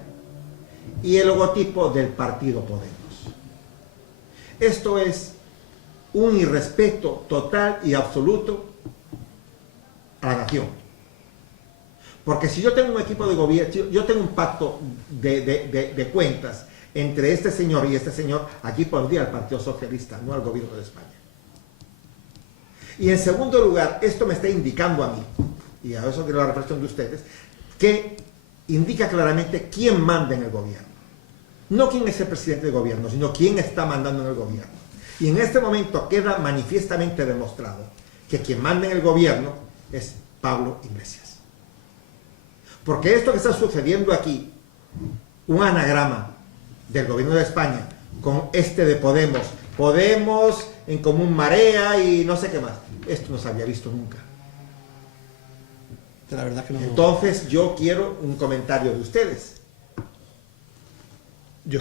y el logotipo del partido Podemos. Esto es un irrespeto total y absoluto a la nación. Porque si yo tengo un equipo de gobierno, yo tengo un pacto de cuentas entre este señor y este señor, aquí pondría al Partido Socialista, no al gobierno de España. Y en segundo lugar, esto me está indicando a mí, y a eso quiero la reflexión de ustedes, que indica claramente quién manda en el gobierno. No quién es el presidente del gobierno, sino quién está mandando en el gobierno. Y en este momento queda manifiestamente demostrado que quien manda en el gobierno es Pablo Iglesias. Porque esto que está sucediendo aquí, un anagrama del gobierno de España con este de Podemos en Común Marea y no sé qué más, esto no se había visto nunca. La verdad que no. Entonces yo quiero un comentario de ustedes.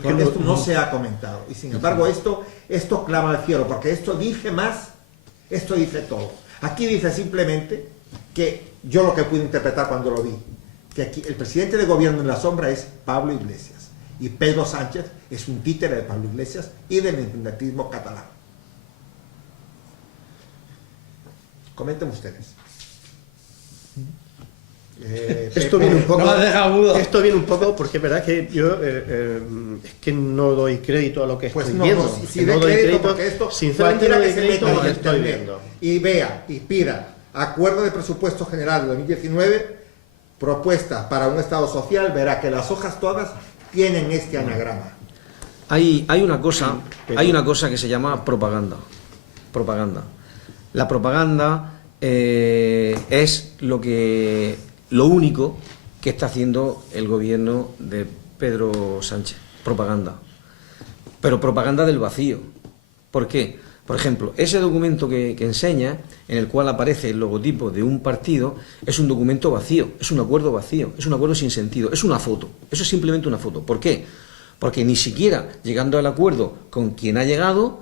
Porque esto no se ha comentado. Y sin embargo esto clama al cielo, porque esto dice más, esto dice todo. Aquí dice simplemente que yo lo que pude interpretar cuando lo vi, que aquí el presidente de gobierno en la sombra es Pablo Iglesias. Y Pedro Sánchez es un títere de Pablo Iglesias y del independentismo catalán. Comenten ustedes. Esto viene un poco, no me deja mudo. esto viene un poco porque es verdad que yo es que no doy crédito a lo que Pues estoy no, viendo. no, si no de doy crédito, porque esto, sinceramente no cualquiera doy que se crédito a meta lo que en estoy internet viendo. y vea y pida acuerdo de presupuesto general de 2019, propuesta para un Estado social, verá que las hojas todas tienen este anagrama. Hay una cosa que se llama propaganda. Propaganda. La propaganda es lo único que está haciendo el gobierno de Pedro Sánchez. Propaganda. Pero propaganda del vacío. ¿Por qué? Por ejemplo, ese documento que enseña, en el cual aparece el logotipo de un partido, es un documento vacío, es un acuerdo vacío, es un acuerdo sin sentido, es una foto. Eso es simplemente una foto. ¿Por qué? Porque ni siquiera llegando al acuerdo con quien ha llegado,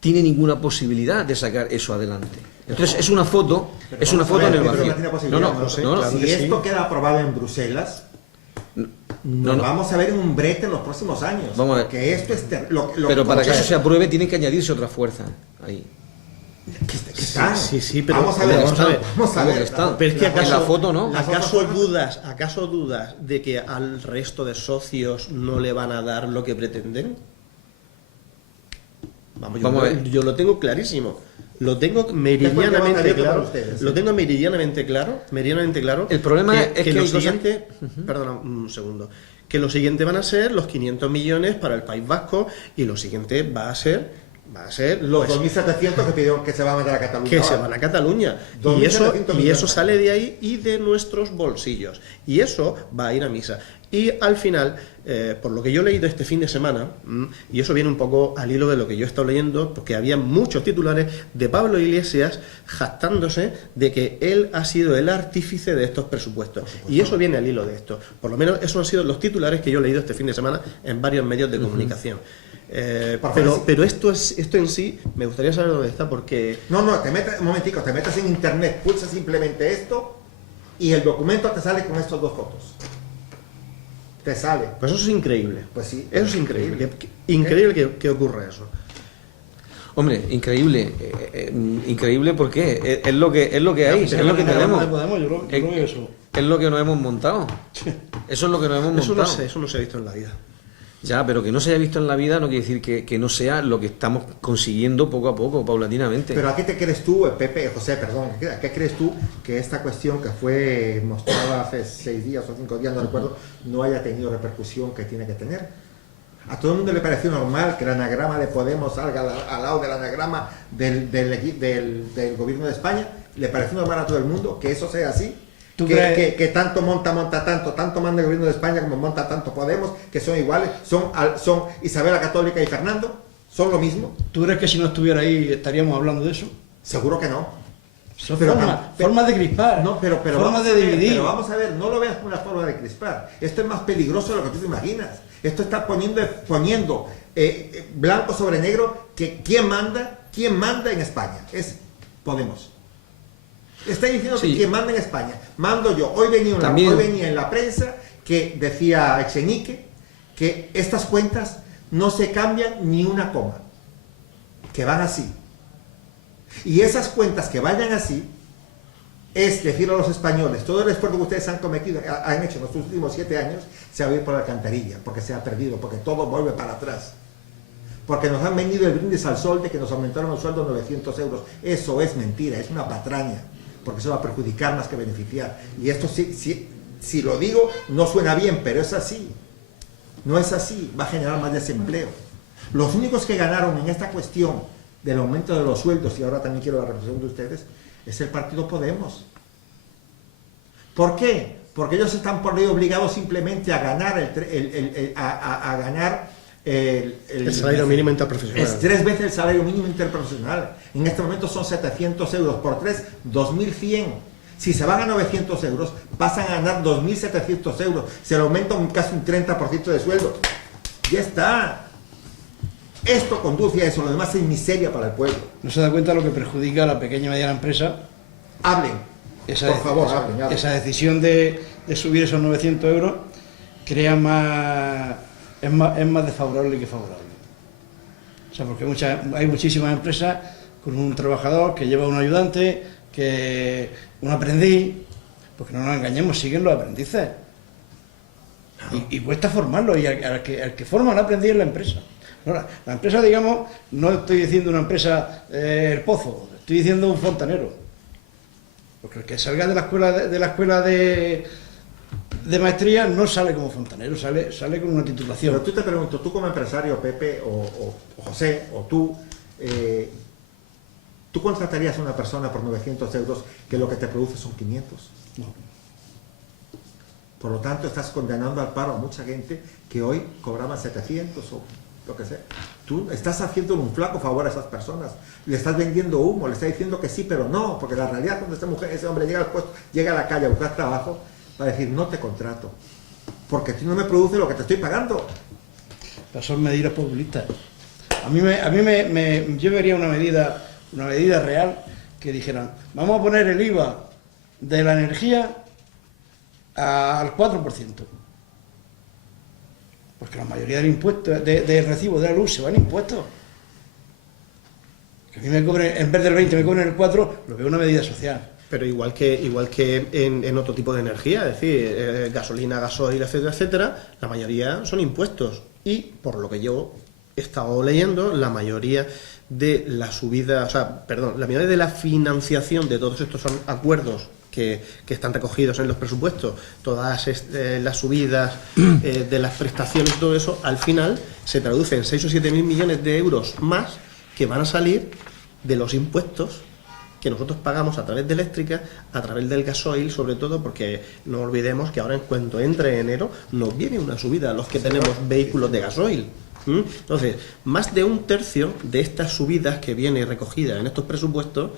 tiene ninguna posibilidad de sacar eso adelante. Entonces es una foto en el vacío. No, claro si que esto sí. queda aprobado en Bruselas, No. vamos a ver un brete en los próximos años. Vamos a ver. Que esto es Pero para que eso se apruebe tienen que añadirse otra fuerza ahí. que están. Sí, pero vamos a ver. vamos a ver. Vamos a ¿Cómo ver. que están? Pero es que En la foto, ¿no? ¿Acaso dudas de que al resto de socios no le van a dar lo que pretenden? Vamos a ver. Yo lo tengo clarísimo. Lo tengo meridianamente claro. Lo tengo meridianamente claro. El problema es que lo hay cosas- siguiente, perdona un segundo, que lo siguiente van a ser los 500 millones para el País Vasco y lo siguiente va a ser Los pues, 2.700 que pidieron que se van a meter a Cataluña. que ahora. se van a Cataluña. 2.700 Y eso millones. sale de ahí y de nuestros bolsillos. Y eso va a ir a misa. Y al final, por lo que yo he leído este fin de semana, y eso viene un poco al hilo de lo que yo he estado leyendo, porque había muchos titulares de Pablo Iglesias jactándose de que él ha sido el artífice de estos presupuestos. Y eso viene al hilo de esto. Por lo menos esos han sido los titulares que yo he leído este fin de semana en varios medios de comunicación. Pero esto en sí, me gustaría saber dónde está, porque... No, un momentico, te metes en internet, pulsas simplemente esto y el documento te sale con estas dos fotos. Te sale. Pues eso es increíble. Pues sí. Eso es increíble. Increíble que ocurra eso. Hombre, increíble. Increíble porque es lo que hay, es lo que tenemos. Yo creo que eso. Es lo que nos hemos montado. Eso es lo que nos hemos montado. Eso no se ha visto en la vida. Ya, pero que no se haya visto en la vida no quiere decir que no sea lo que estamos consiguiendo poco a poco, paulatinamente. Pero ¿a qué te crees tú, José, ¿a qué crees tú que esta cuestión que fue mostrada hace 6 días o 5 días, no recuerdo, no haya tenido repercusión que tiene que tener? A todo el mundo le pareció normal que el anagrama de Podemos salga al lado del anagrama del gobierno de España. ¿Le pareció normal a todo el mundo que eso sea así? Que tanto monta tanto manda el gobierno de España como monta tanto Podemos, que son iguales, son Isabel la Católica y Fernando, son lo mismo. ¿Tú crees que si no estuviera ahí estaríamos hablando de eso? Seguro que no. Son formas de crispar, formas de dividir. Pero vamos a ver, no lo veas como una forma de crispar. Esto es más peligroso de lo que tú te imaginas. Esto está poniendo blanco sobre negro que quién manda en España es Podemos. Está diciendo que quien manda en España, mando yo. Hoy venía en la prensa que decía Echenique que estas cuentas no se cambian ni una coma, que van así. Y esas cuentas que vayan así es decir a los españoles, todo el esfuerzo que ustedes han hecho en los últimos 7 años, se va a ir por la alcantarilla, porque se ha perdido, porque todo vuelve para atrás. Porque nos han venido el brindis al sol de que nos aumentaron el sueldo 900 euros. Eso es mentira, es una patraña, porque eso va a perjudicar más que beneficiar. Y esto si lo digo, no suena bien, pero es así. No es así, va a generar más desempleo. Los únicos que ganaron en esta cuestión del aumento de los sueldos, y ahora también quiero la representación de ustedes, es el partido Podemos. ¿Por qué? Porque ellos están por ley obligados simplemente a ganar el salario mínimo interprofesional. Es 3 veces el salario mínimo interprofesional. En este momento son 700 euros por 3, 2.100. Si se van a 900 euros, pasan a ganar 2.700 euros. Se le aumenta casi un 30% de sueldo. Ya está. Esto conduce a eso, lo demás es miseria para el pueblo. ¿No se da cuenta lo que perjudica a la pequeña y mediana empresa? Hablen. Por favor, hablen. Esa decisión de subir esos 900 euros crea más... Es más desfavorable que favorable. O sea, porque hay muchísimas empresas con un trabajador que lleva un ayudante, que un aprendiz, porque no nos engañemos, siguen los aprendices. Y cuesta formarlos, y al que forma un aprendiz es la empresa. No, la empresa, digamos, no estoy diciendo una empresa el Pozo, estoy diciendo un fontanero. Porque el que salga de la escuela de maestría no sale como fontanero, sale con una titulación. Pero tú te pregunto, tú como empresario, Pepe, o José, o tú contratarías a una persona por 900 euros que lo que te produce son 500. No. Por lo tanto, estás condenando al paro a mucha gente que hoy cobraba 700 o lo que sea. Tú estás haciendo un flaco favor a esas personas. Le estás vendiendo humo, le estás diciendo que sí, pero no, porque la realidad cuando ese hombre llega al puesto, llega a la calle a buscar trabajo, va a decir, no te contrato, porque tú no me produces lo que te estoy pagando. Pero son medidas populistas. Yo vería una medida real que dijeran, vamos a poner el IVA de la energía al 4%. Porque la mayoría del impuesto, de recibo de la luz se van impuestos. Que a mí me cobren, en vez del 20 me cobren el 4, lo veo una medida social. Pero igual que en otro tipo de energía, es decir, gasolina, gasoil, etcétera, etcétera, la mayoría son impuestos. Y por lo que yo he estado leyendo, la mayoría de la subida, la mayoría de la financiación de todos estos son acuerdos que están recogidos en los presupuestos, todas las subidas de las prestaciones y todo eso, al final se traduce en 6 o 7 mil millones de euros más que van a salir de los impuestos que nosotros pagamos a través de eléctrica, a través del gasoil, sobre todo, porque no olvidemos que ahora en cuanto entre enero nos viene una subida a los que tenemos vehículos de gasoil. Entonces, más de un tercio de estas subidas que viene recogida en estos presupuestos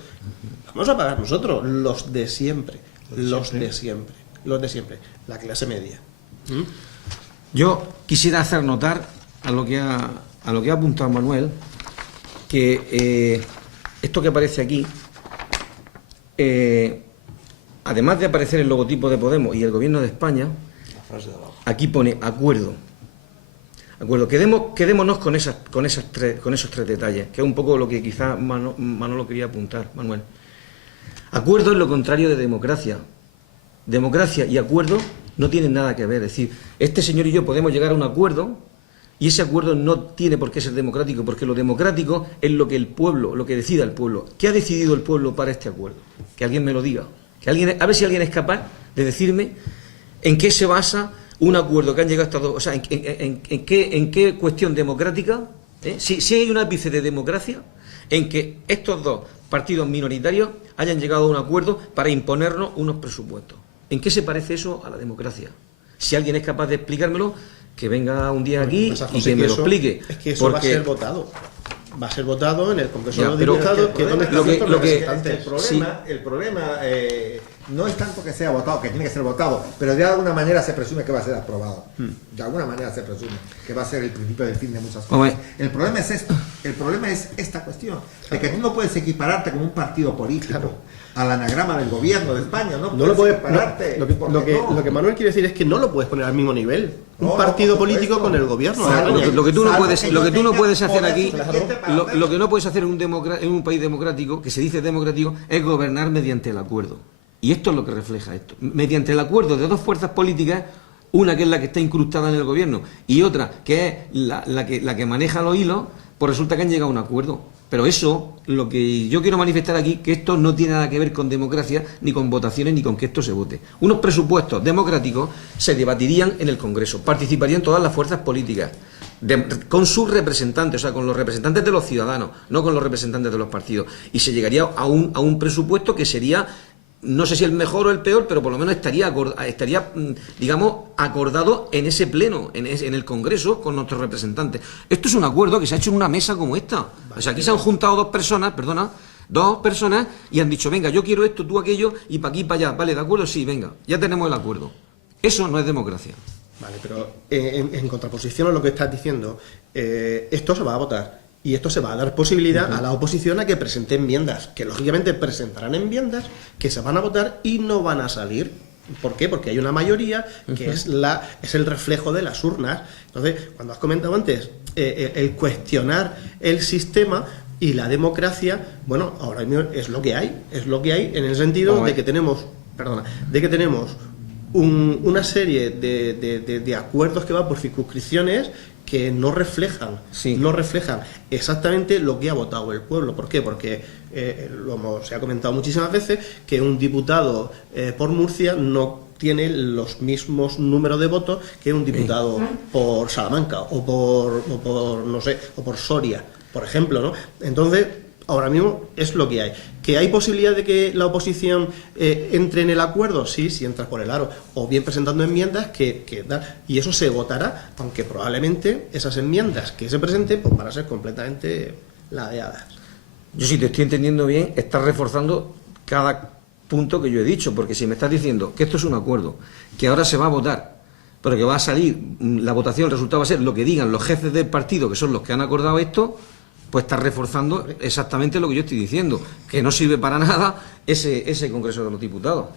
vamos a pagar nosotros, los de siempre, la clase media. Yo quisiera hacer notar a lo que ha apuntado Manuel, que esto que aparece aquí, además de aparecer el logotipo de Podemos y el Gobierno de España, aquí pone acuerdo. Quedémonos con esos tres detalles, que es un poco lo que quizás Manolo quería apuntar, Manuel. Acuerdo es lo contrario de democracia. Democracia y acuerdo no tienen nada que ver. Es decir, este señor y yo podemos llegar a un acuerdo y ese acuerdo no tiene por qué ser democrático, porque lo democrático es lo que el pueblo, lo que decida el pueblo. ¿Qué ha decidido el pueblo para este acuerdo? Que alguien me lo diga. A ver si alguien es capaz de decirme en qué se basa un acuerdo que han llegado estos dos, o sea, en qué cuestión democrática, si hay un ápice de democracia en que estos dos partidos minoritarios hayan llegado a un acuerdo para imponernos unos presupuestos. ¿En qué se parece eso a la democracia? Si alguien es capaz de explicármelo, que venga un día aquí y que me lo explique. Es que eso va a ser votado. Va a ser votado en el Congreso de los Diputados, que es donde están los representantes. El problema no es tanto que sea votado, que tiene que ser votado, pero de alguna manera se presume que va a ser aprobado. De alguna manera se presume que va a ser el principio del fin de muchas cosas. El problema es esto, el problema es esta cuestión, de que tú no puedes equipararte con un partido político al anagrama del gobierno de España, no puedes equipararte. Lo que Manuel quiere decir es que no lo puedes poner al mismo nivel. Un partido político con el gobierno. Lo que tú no puedes hacer aquí, lo que no puedes hacer en un país democrático, que se dice democrático, es gobernar mediante el acuerdo. Y esto es lo que refleja esto. Mediante el acuerdo de dos fuerzas políticas, una que es la que está incrustada en el gobierno y otra que es la que maneja los hilos, pues resulta que han llegado a un acuerdo. Pero eso, lo que yo quiero manifestar aquí, que esto no tiene nada que ver con democracia, ni con votaciones, ni con que esto se vote. Unos presupuestos democráticos se debatirían en el Congreso, participarían todas las fuerzas políticas, con sus representantes, o sea, con los representantes de los ciudadanos, no con los representantes de los partidos. Y se llegaría a un presupuesto que sería no sé si el mejor o el peor, pero por lo menos estaría digamos, acordado en ese pleno, en el Congreso, con nuestros representantes. Esto es un acuerdo que se ha hecho en una mesa como esta. O sea, aquí se han juntado dos personas y han dicho, venga, yo quiero esto, tú aquello, y para aquí, para allá. Vale, ¿de acuerdo? Sí, venga, ya tenemos el acuerdo. Eso no es democracia. Vale, pero en contraposición a lo que estás diciendo, esto se va a votar. Y esto se va a dar posibilidad a la oposición a que presente enmiendas, que lógicamente presentarán enmiendas que se van a votar y no van a salir. ¿Por qué? Porque hay una mayoría que es el reflejo de las urnas. Entonces, cuando has comentado antes el cuestionar el sistema y la democracia, bueno, ahora mismo es lo que hay en el sentido de que tenemos, una serie de acuerdos que van por circunscripciones que no reflejan exactamente lo que ha votado el pueblo. ¿Por qué? Porque se ha comentado muchísimas veces que un diputado por Murcia no tiene los mismos números de votos que un diputado por Salamanca o por Soria, por ejemplo, ¿no? Entonces, ahora mismo es lo que hay. ¿Que hay posibilidad de que la oposición entre en el acuerdo? Sí, si entras por el aro. O bien presentando enmiendas y eso se votará, aunque probablemente esas enmiendas que se presenten pues van a ser completamente ladeadas. Yo, si te estoy entendiendo bien, estás reforzando cada punto que yo he dicho, porque si me estás diciendo que esto es un acuerdo, que ahora se va a votar, pero que va a salir la votación, el resultado va a ser lo que digan los jefes del partido, que son los que han acordado esto, pues está reforzando exactamente lo que yo estoy diciendo, que no sirve para nada ese Congreso de los Diputados.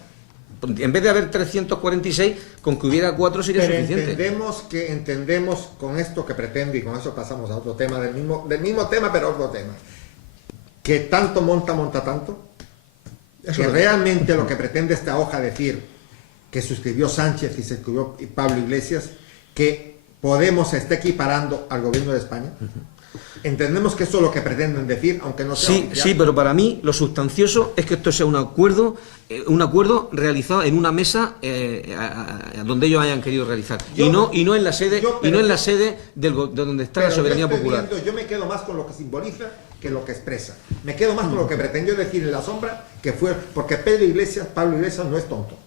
En vez de haber 346, con que hubiera 4 sería suficiente. Entendemos con esto que pretende, y con eso pasamos a otro tema, del mismo tema, pero otro tema, que tanto monta tanto, que realmente lo que pretende esta hoja decir, que suscribió Sánchez y se escribió Pablo Iglesias, que Podemos se está equiparando al gobierno de España. Entendemos que eso es lo que pretenden decir, aunque no sea oficial. Sí, pero para mí lo sustancioso es que esto sea un acuerdo realizado en una mesa donde ellos hayan querido realizar, y no en la sede de donde está la soberanía popular. Yo me quedo más con lo que simboliza que lo que expresa. Me quedo más con lo que pretendió decir en la sombra, que fue porque Pablo Iglesias no es tonto.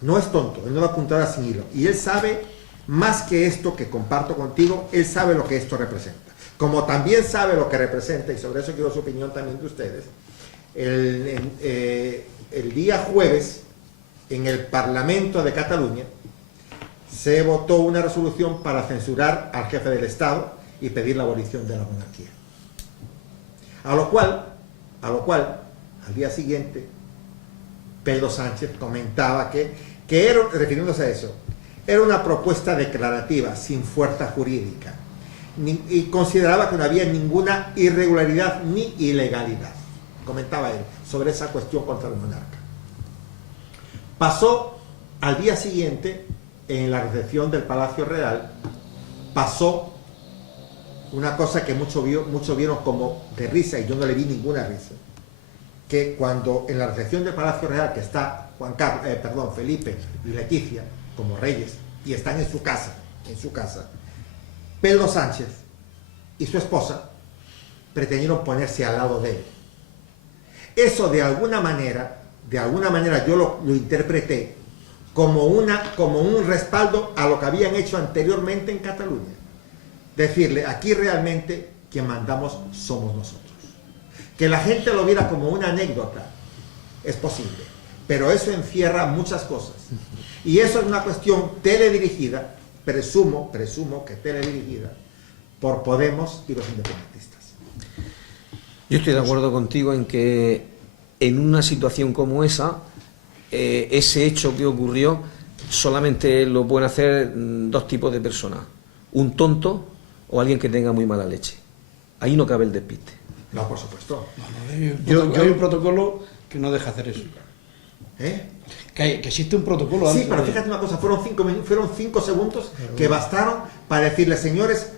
No es tonto, él no va a apuntar sin hilo. Y él sabe más que esto que comparto contigo, él sabe lo que esto representa. Como también sabe lo que representa, y sobre eso quiero su opinión también de ustedes, el día jueves, en el Parlamento de Cataluña, se votó una resolución para censurar al jefe del Estado y pedir la abolición de la monarquía. A lo cual, al día siguiente, Pedro Sánchez comentaba que era, refiriéndose a eso, era una propuesta declarativa, sin fuerza jurídica, y consideraba que no había ninguna irregularidad ni ilegalidad, comentaba él, sobre esa cuestión contra el monarca. Pasó al día siguiente, en la recepción del Palacio Real, pasó una cosa que muchos vieron como de risa, y yo no le vi ninguna risa, que cuando en la recepción del Palacio Real, que está Felipe y Leticia como reyes, y están en su casa, Pedro Sánchez y su esposa pretendieron ponerse al lado de él. Eso de alguna manera yo lo interpreté como un respaldo a lo que habían hecho anteriormente en Cataluña. Decirle, aquí realmente quien mandamos somos nosotros. Que la gente lo viera como una anécdota es posible, pero eso encierra muchas cosas. Y eso es una cuestión teledirigida, presumo que teledirigida, por Podemos y los independentistas. Yo estoy de acuerdo contigo en que en una situación como esa, ese hecho que ocurrió, solamente lo pueden hacer dos tipos de personas: un tonto o alguien que tenga muy mala leche. Ahí no cabe el despiste. No, por supuesto. Hay un protocolo que no deja hacer eso. Que existe un protocolo. Sí, pero fíjate una cosa, fueron 5 segundos que bastaron para decirle, señores,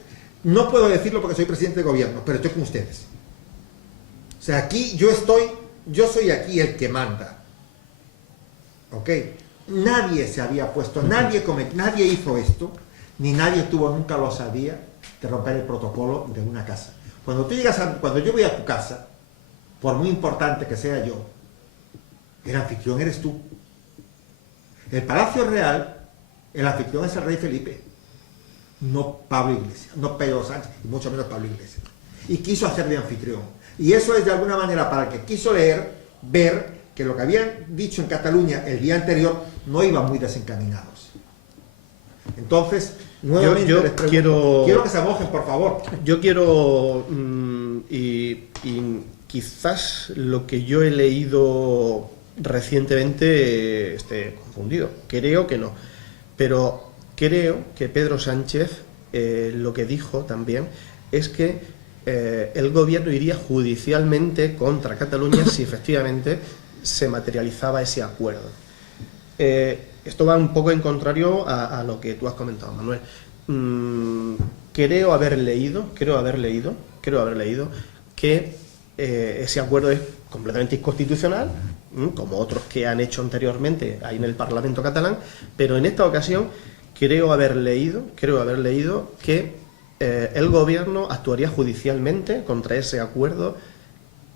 no puedo decirlo porque soy presidente de gobierno, pero estoy con ustedes. O sea, aquí yo soy aquí el que manda. ¿Ok? Nadie se había puesto, nadie hizo esto, ni nadie tuvo nunca la osadía de romper el protocolo de una casa. Cuando yo voy a tu casa, por muy importante que sea yo, El anfitrión eres tú. El Palacio Real, el anfitrión es el rey Felipe, no Pablo Iglesias, no Pedro Sánchez, y mucho menos Pablo Iglesias. Y quiso hacer de anfitrión. Y eso es de alguna manera para el que quiso leer, ver que lo que habían dicho en Cataluña el día anterior no iba muy desencaminados. Entonces, nuevamente Yo les pregunto, quiero que se mojen, por favor. Yo quiero, y quizás lo que yo he leído recientemente esté confundido. Creo que no. Pero creo que Pedro Sánchez lo que dijo también es que el gobierno iría judicialmente contra Cataluña si efectivamente se materializaba ese acuerdo. Esto va un poco en contrario a lo que tú has comentado, Manuel. Creo haber leído que ese acuerdo es completamente inconstitucional, como otros que han hecho anteriormente ahí en el Parlamento catalán, pero en esta ocasión creo haber leído que el gobierno actuaría judicialmente contra ese acuerdo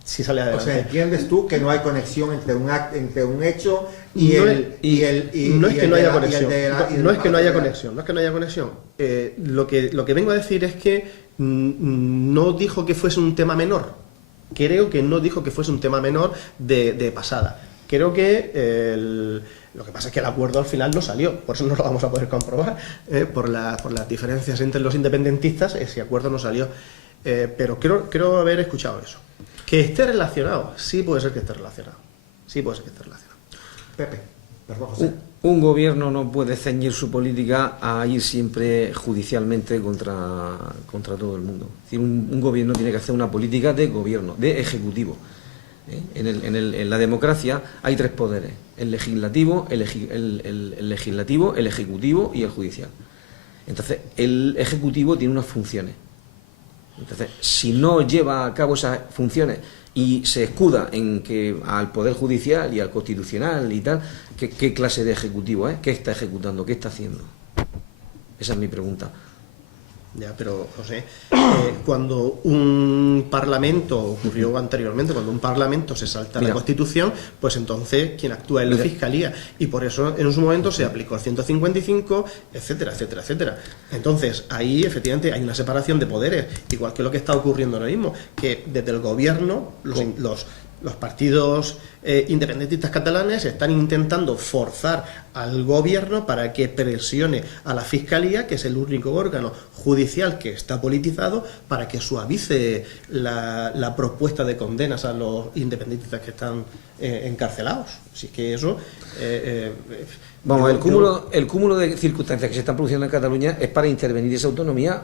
si sale adelante. O sea, ¿entiendes tú que no hay conexión entre un hecho y no no es que no haya conexión. No es que no haya conexión. Lo que vengo a decir es que no dijo que fuese un tema menor. Creo que no dijo que fuese un tema menor de pasada. Creo que lo que pasa es que el acuerdo al final no salió, por eso no lo vamos a poder comprobar, por las diferencias entre los independentistas, ese acuerdo no salió. Pero creo haber escuchado eso. Que esté relacionado, sí puede ser que esté relacionado. Pepe, perdón, José. Un gobierno no puede ceñir su política a ir siempre judicialmente contra todo el mundo. Es decir, un gobierno tiene que hacer una política de gobierno, de ejecutivo. En la democracia hay tres poderes: el legislativo, el ejecutivo y el judicial. Entonces, el ejecutivo tiene unas funciones. Entonces, si no lleva a cabo esas funciones y se escuda en que al Poder Judicial y al Constitucional y tal, ¿qué clase de ejecutivo es? ¿Qué está ejecutando? ¿Qué está haciendo? Esa es mi pregunta. Ya, pero José, cuando un parlamento, ocurrió anteriormente, cuando un parlamento se salta la Constitución, pues entonces quien actúa es la Fiscalía, y por eso en su momento se aplicó el 155, etcétera, etcétera, etcétera. Entonces ahí efectivamente hay una separación de poderes, igual que lo que está ocurriendo ahora mismo, que desde el gobierno los partidos independentistas catalanes están intentando forzar al gobierno para que presione a la Fiscalía, que es el único órgano judicial que está politizado, para que suavice la propuesta de condenas a los independentistas que están encarcelados. Así que eso... Vamos, el cúmulo de circunstancias que se están produciendo en Cataluña es para intervenir esa autonomía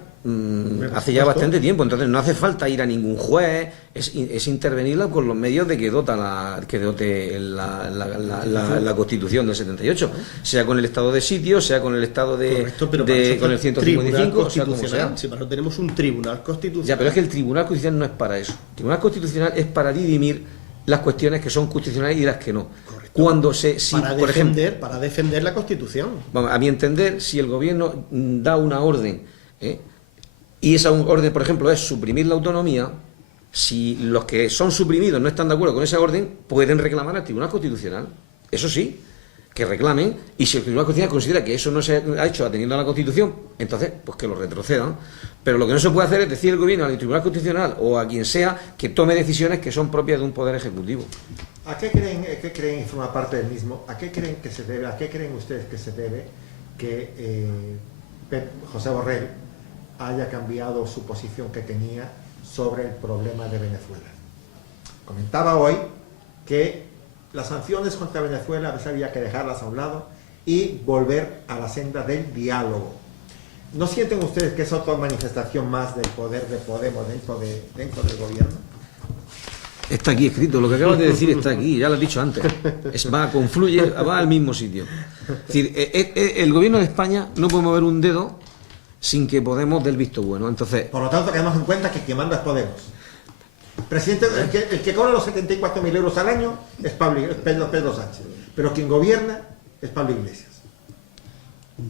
hace ya bastante tiempo. Entonces no hace falta ir a ningún juez, es intervenirla con los medios de que dote la Constitución del 78, sea con el estado de sitio, sea con el estado con el 155, o sea como sea. Sí, pero tenemos un tribunal constitucional. Ya, pero es que el Tribunal Constitucional no es para eso. El Tribunal Constitucional es para dirimir las cuestiones que son constitucionales y las que no. Cuando para defender la Constitución. Vamos, a mi entender, si el gobierno da una orden, y esa orden, por ejemplo, es suprimir la autonomía, si los que son suprimidos no están de acuerdo con esa orden, pueden reclamar al Tribunal Constitucional. Eso sí, que reclamen, y si el Tribunal Constitucional considera que eso no se ha hecho atendiendo a la Constitución, entonces, pues que lo retrocedan. Pero lo que no se puede hacer es decir al gobierno, al Tribunal Constitucional o a quien sea, que tome decisiones que son propias de un poder ejecutivo. ¿A qué creen, y forma parte del mismo, a qué creen ustedes que se debe que José Borrell haya cambiado su posición que tenía sobre el problema de Venezuela? Comentaba hoy que las sanciones contra Venezuela a veces había que dejarlas a un lado y volver a la senda del diálogo. ¿No sienten ustedes que es otra manifestación más del poder de Podemos dentro del gobierno? Está aquí escrito, lo que acabas de decir está aquí, ya lo has dicho antes. Confluye, va al mismo sitio. Es decir, el gobierno de España no puede mover un dedo sin que Podemos dé el visto bueno. Entonces, por lo tanto, tenemos en cuenta que quien manda es Podemos. Presidente, el que cobra los 74.000 euros al año es Pedro Sánchez, pero quien gobierna es Pablo Iglesias.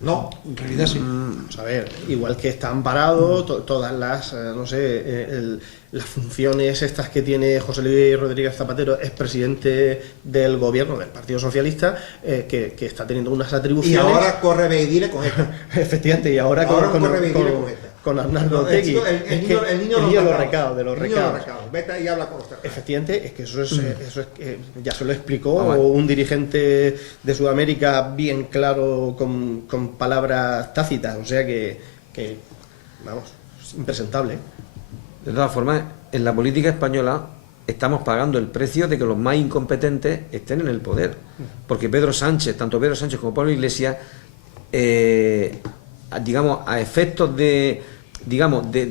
No. En realidad sí. Vamos a ver, igual que está amparado, todas las, no sé, las funciones estas que tiene José Luis Rodríguez Zapatero, expresidente del gobierno del Partido Socialista, que está teniendo unas Y atribuciones. ahora corre Beidire con esto. Efectivamente, y ahora Ahora con, corre con, Beidire con, con esta. con Arnaldo El Otegi. niño de los recados, de los El niño recados. Vete y habla con los recados. Efectivamente, es que eso es ya se lo explicó un dirigente de Sudamérica bien claro con palabras tácitas, o sea que vamos, es impresentable. De todas formas, en la política española estamos pagando el precio de que los más incompetentes estén en el poder. Porque Pedro Sánchez, tanto Pedro Sánchez como Pablo Iglesias, digamos, a efectos de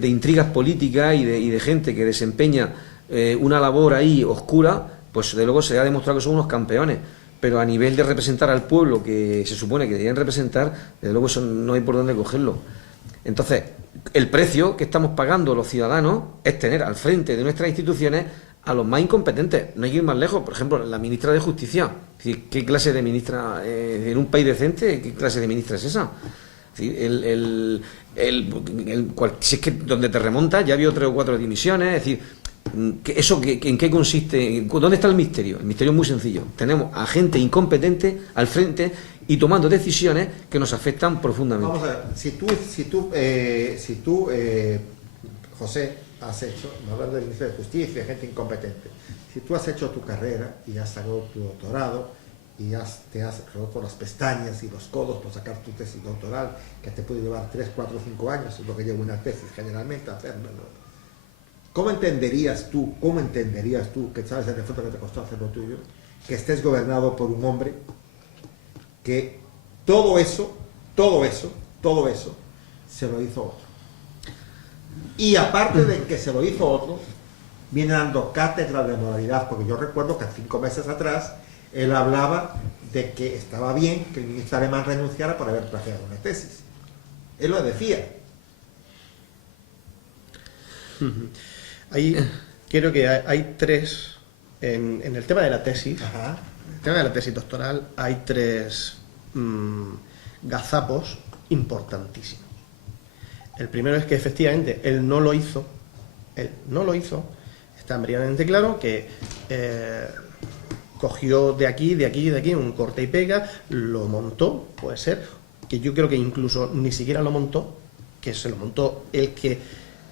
intrigas políticas y de gente que desempeña una labor ahí oscura, pues de luego se ha demostrado que son unos campeones. Pero a nivel de representar al pueblo que se supone que deberían representar, desde luego eso no hay por dónde cogerlo. Entonces, el precio que estamos pagando los ciudadanos es tener al frente de nuestras instituciones a los más incompetentes. No hay que ir más lejos. Por ejemplo, la ministra de Justicia. Es decir, ¿qué clase de ministra, en un país decente, qué clase de ministra es esa? Es decir, si es que donde te remontas ya había 3 o 4 dimisiones. Es decir, ¿en qué consiste? ¿Dónde está el misterio? El misterio es muy sencillo. Tenemos a gente incompetente al frente y tomando decisiones que nos afectan profundamente. Vamos a ver, si tú, José, has hecho, no hablando del Ministerio de Justicia, gente incompetente, si tú has hecho tu carrera y has sacado tu doctorado y te has roto las pestañas y los codos por sacar tu tesis doctoral, que te puede llevar 3, 4, 5 años, es lo que lleva una tesis generalmente a hacerlo, ¿cómo entenderías tú, que sabes el esfuerzo que te costó hacer lo tuyo, que estés gobernado por un hombre que todo eso se lo hizo otro? Y aparte de que se lo hizo otro, viene dando cátedra de moralidad, porque yo recuerdo que 5 meses atrás él hablaba de que estaba bien que el ministro alemán renunciara por haber plagiado una tesis. Él lo decía. Ahí creo que hay 3, en el tema de la tesis, Ajá. el tema de la tesis doctoral, hay 3 gazapos importantísimos. El primero es que efectivamente él no lo hizo, está meridianamente claro que cogió de aquí, un corte y pega, lo montó, puede ser, que yo creo que incluso ni siquiera lo montó, que se lo montó el que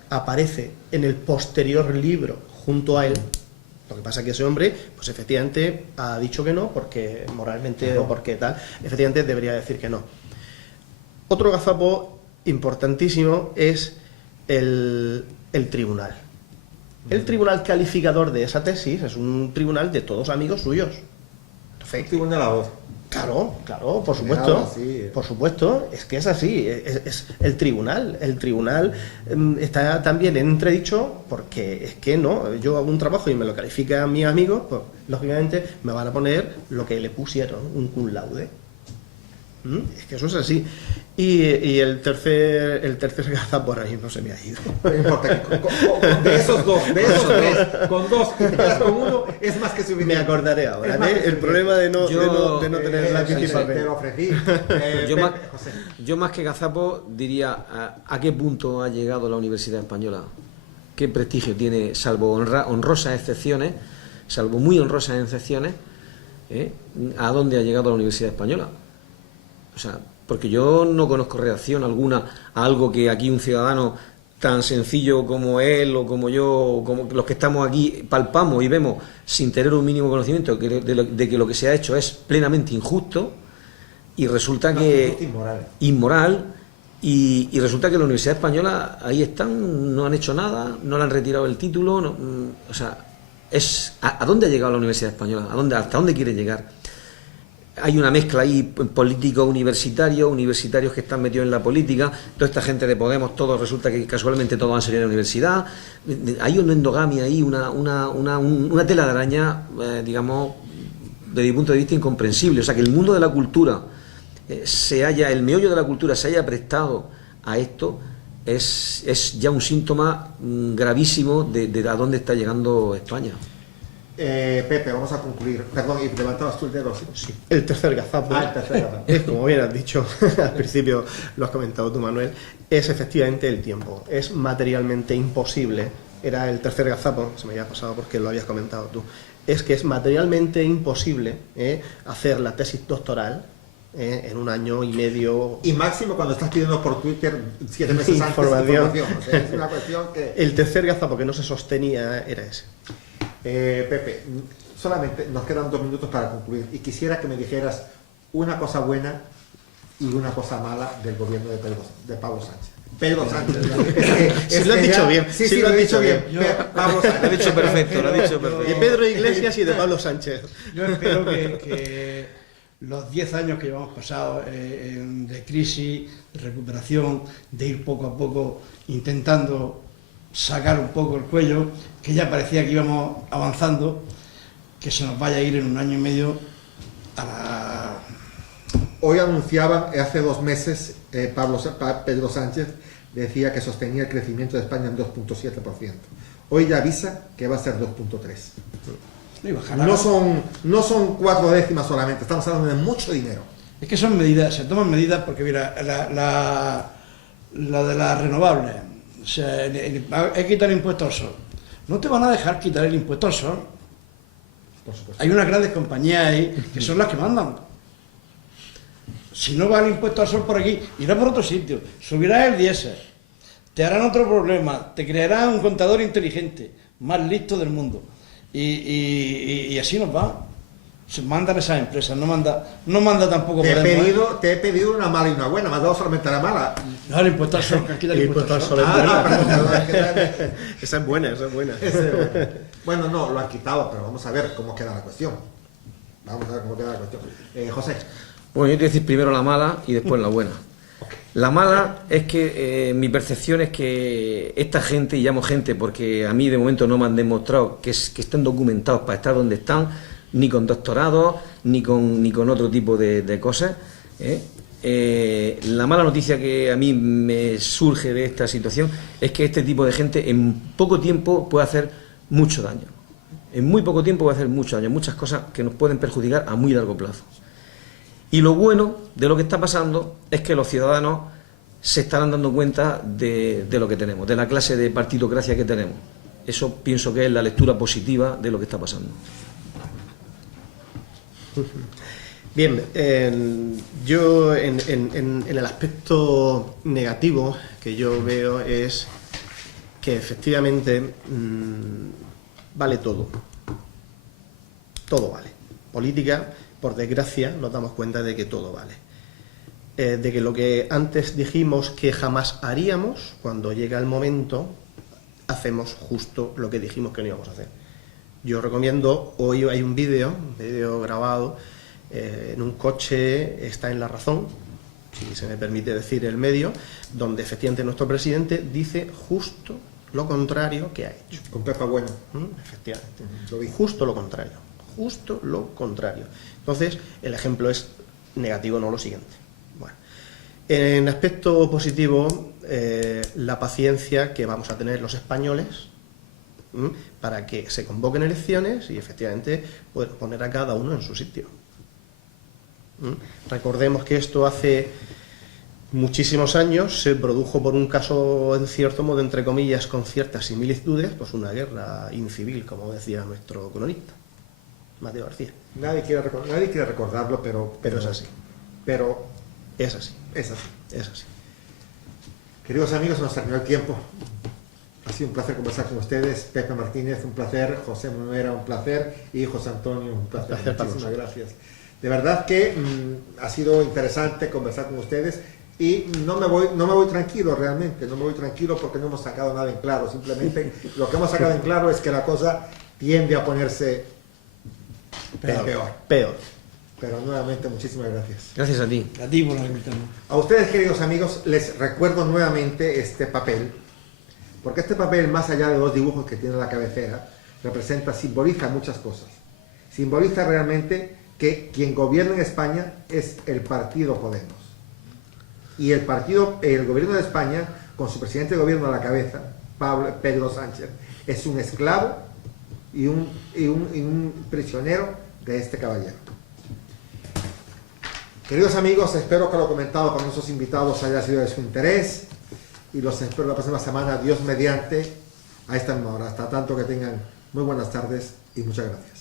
aparece en el posterior libro junto a él. Lo que pasa es que ese hombre, pues efectivamente ha dicho que no, porque moralmente o porque tal, efectivamente debería decir que no. Otro gazapo importantísimo es el tribunal. El tribunal calificador de esa tesis es un tribunal de todos amigos suyos. El tribunal de la voz. Claro, por supuesto, por supuesto, es que es así, es el tribunal está también en entredicho porque es que no, yo hago un trabajo y me lo califican mis amigos, pues lógicamente me van a poner lo que le pusieron, un cum laude. Es que eso es así. Y el tercer gazapo por ahí no se me ha ido. No importa, de esos 3, con 2 y te quedas con 1, es más que suficiente. Me acordaré ahora, el problema de no tener la te lo ofrecí. Yo más que gazapo diría a qué punto ha llegado la Universidad Española, qué prestigio tiene, salvo honrosas excepciones, salvo muy honrosas excepciones, a dónde ha llegado la Universidad Española. O sea, porque yo no conozco reacción alguna a algo que aquí un ciudadano tan sencillo como él o como yo, o como los que estamos aquí, palpamos y vemos sin tener un mínimo conocimiento de que lo que se ha hecho es plenamente injusto y resulta que inmoral y resulta que la Universidad Española ahí están, no han hecho nada, no le han retirado el título, o sea, ¿a dónde ha llegado la Universidad Española? ¿Hasta dónde quiere llegar? Hay una mezcla ahí, políticos universitarios que están metidos en la política, toda esta gente de Podemos, todos resulta que casualmente todos van a salir a la universidad. Hay una endogamia ahí, una tela de araña, digamos, desde mi punto de vista incomprensible. O sea, que el mundo de la cultura el meollo de la cultura se haya prestado a esto, es ya un síntoma gravísimo de a dónde está llegando España. Pepe, vamos a concluir. Perdón, y levantabas tú el dedo. Sí. El tercer gazapo, El tercer gazapo. es, como bien has dicho al principio, lo has comentado tú, Manuel, es efectivamente el tiempo. Es materialmente imposible. Era el tercer gazapo, se me había pasado porque lo habías comentado tú. Es que es materialmente imposible hacer la tesis doctoral en un año y medio. Y máximo cuando estás pidiendo por Twitter 7 meses antes información. O sea, es una cuestión que... El tercer gazapo que no se sostenía era ese. Pepe, solamente nos quedan 2 minutos para concluir y quisiera que me dijeras una cosa buena y una cosa mala del gobierno de Pablo Sánchez. Pedro Sánchez. Sí, lo has dicho bien. Sí, lo has dicho bien. Pablo Sánchez. Lo ha dicho perfecto, lo ha dicho perfecto. De Pedro Iglesias y de Pablo Sánchez. Yo espero que los 10 años que llevamos pasado de crisis, de recuperación, de ir poco a poco intentando sacar un poco el cuello, que ya parecía que íbamos avanzando, que se nos vaya a ir en un año y medio a la... Hoy anunciaban, hace 2 meses, Pedro Sánchez decía que sostenía el crecimiento de España en 2.7%. Hoy ya avisa que va a ser 2.3%. No son 4 décimas solamente, estamos hablando de mucho dinero. Es que son medidas, se toman medidas porque, mira, la de las renovables, o sea, hay que quitar el impuesto al sol. No te van a dejar quitar el impuesto al sol. Por supuesto. Hay unas grandes compañías ahí que son las que mandan. Si no va el impuesto al sol por aquí, irá por otro sitio, subirás el diésel, te harán otro problema, te crearán un contador inteligente, más listo del mundo. Y así nos va. Se mandan esas empresas, no manda tampoco Te Podemos, he pedido una mala y una buena, me has dado solamente la mala. No, el impuesto al sol, que quita el impuesto al sol. Perdón. Esa es buena, esa es buena. Bueno, no, lo han quitado, pero vamos a ver cómo queda la cuestión. José. Bueno, yo te voy a decir primero la mala y después la buena. La mala es que mi percepción es que esta gente, y llamo gente porque a mí de momento no me han demostrado que estén documentados para estar donde están, ni con doctorados, ni con otro tipo de cosas. La mala noticia que a mí me surge de esta situación es que este tipo de gente en poco tiempo puede hacer mucho daño. En muy poco tiempo puede hacer mucho daño, muchas cosas que nos pueden perjudicar a muy largo plazo. Y lo bueno de lo que está pasando es que los ciudadanos se estarán dando cuenta de lo que tenemos, de la clase de partidocracia que tenemos. Eso pienso que es la lectura positiva de lo que está pasando. Bien, yo en el aspecto negativo que yo veo es que efectivamente vale todo. Todo vale. Política, por desgracia, nos damos cuenta de que todo vale. De que lo que antes dijimos que jamás haríamos, cuando llega el momento, hacemos justo lo que dijimos que no íbamos a hacer. Yo recomiendo, hoy hay un vídeo grabado en un coche, está en La Razón, si se me permite decir el medio, donde efectivamente nuestro presidente dice justo lo contrario que ha hecho. Con Pepa Bueno. Efectivamente. Lo vi. Justo lo contrario. Justo lo contrario. Entonces, el ejemplo es negativo, no lo siguiente. Bueno, en aspecto positivo, la paciencia que vamos a tener los españoles para que se convoquen elecciones y efectivamente poner a cada uno en su sitio. Recordemos que esto hace muchísimos años se produjo por un caso, en cierto modo, entre comillas, con ciertas similitudes, pues una guerra incivil, como decía nuestro cronista, Mateo García. Nadie quiere recordarlo, pero es así. Pero es así. Es así. Es así. Queridos amigos, nos terminó el tiempo. Ha sido un placer conversar con ustedes. Pepe Martínez, un placer. José Manuel, un placer. Y José Antonio, un placer. Muchísimas gracias. De verdad que ha sido interesante conversar con ustedes. Y no me voy tranquilo realmente, no me voy tranquilo porque no hemos sacado nada en claro. Simplemente lo que hemos sacado en claro es que la cosa tiende a ponerse peor. Pero nuevamente muchísimas gracias. Gracias a ti. A ti por la invitarme. A ustedes, queridos amigos, les recuerdo nuevamente este papel, porque este papel, más allá de 2 dibujos que tiene en la cabecera, simboliza muchas cosas. Simboliza realmente que quien gobierna en España es el partido Podemos. Y el gobierno de España, con su presidente de gobierno a la cabeza, Pedro Sánchez, es un esclavo y un prisionero de este caballero. Queridos amigos, espero que lo comentado con nuestros invitados haya sido de su interés y los espero la próxima semana, Dios mediante, a esta misma hora. Hasta tanto, que tengan muy buenas tardes y muchas gracias.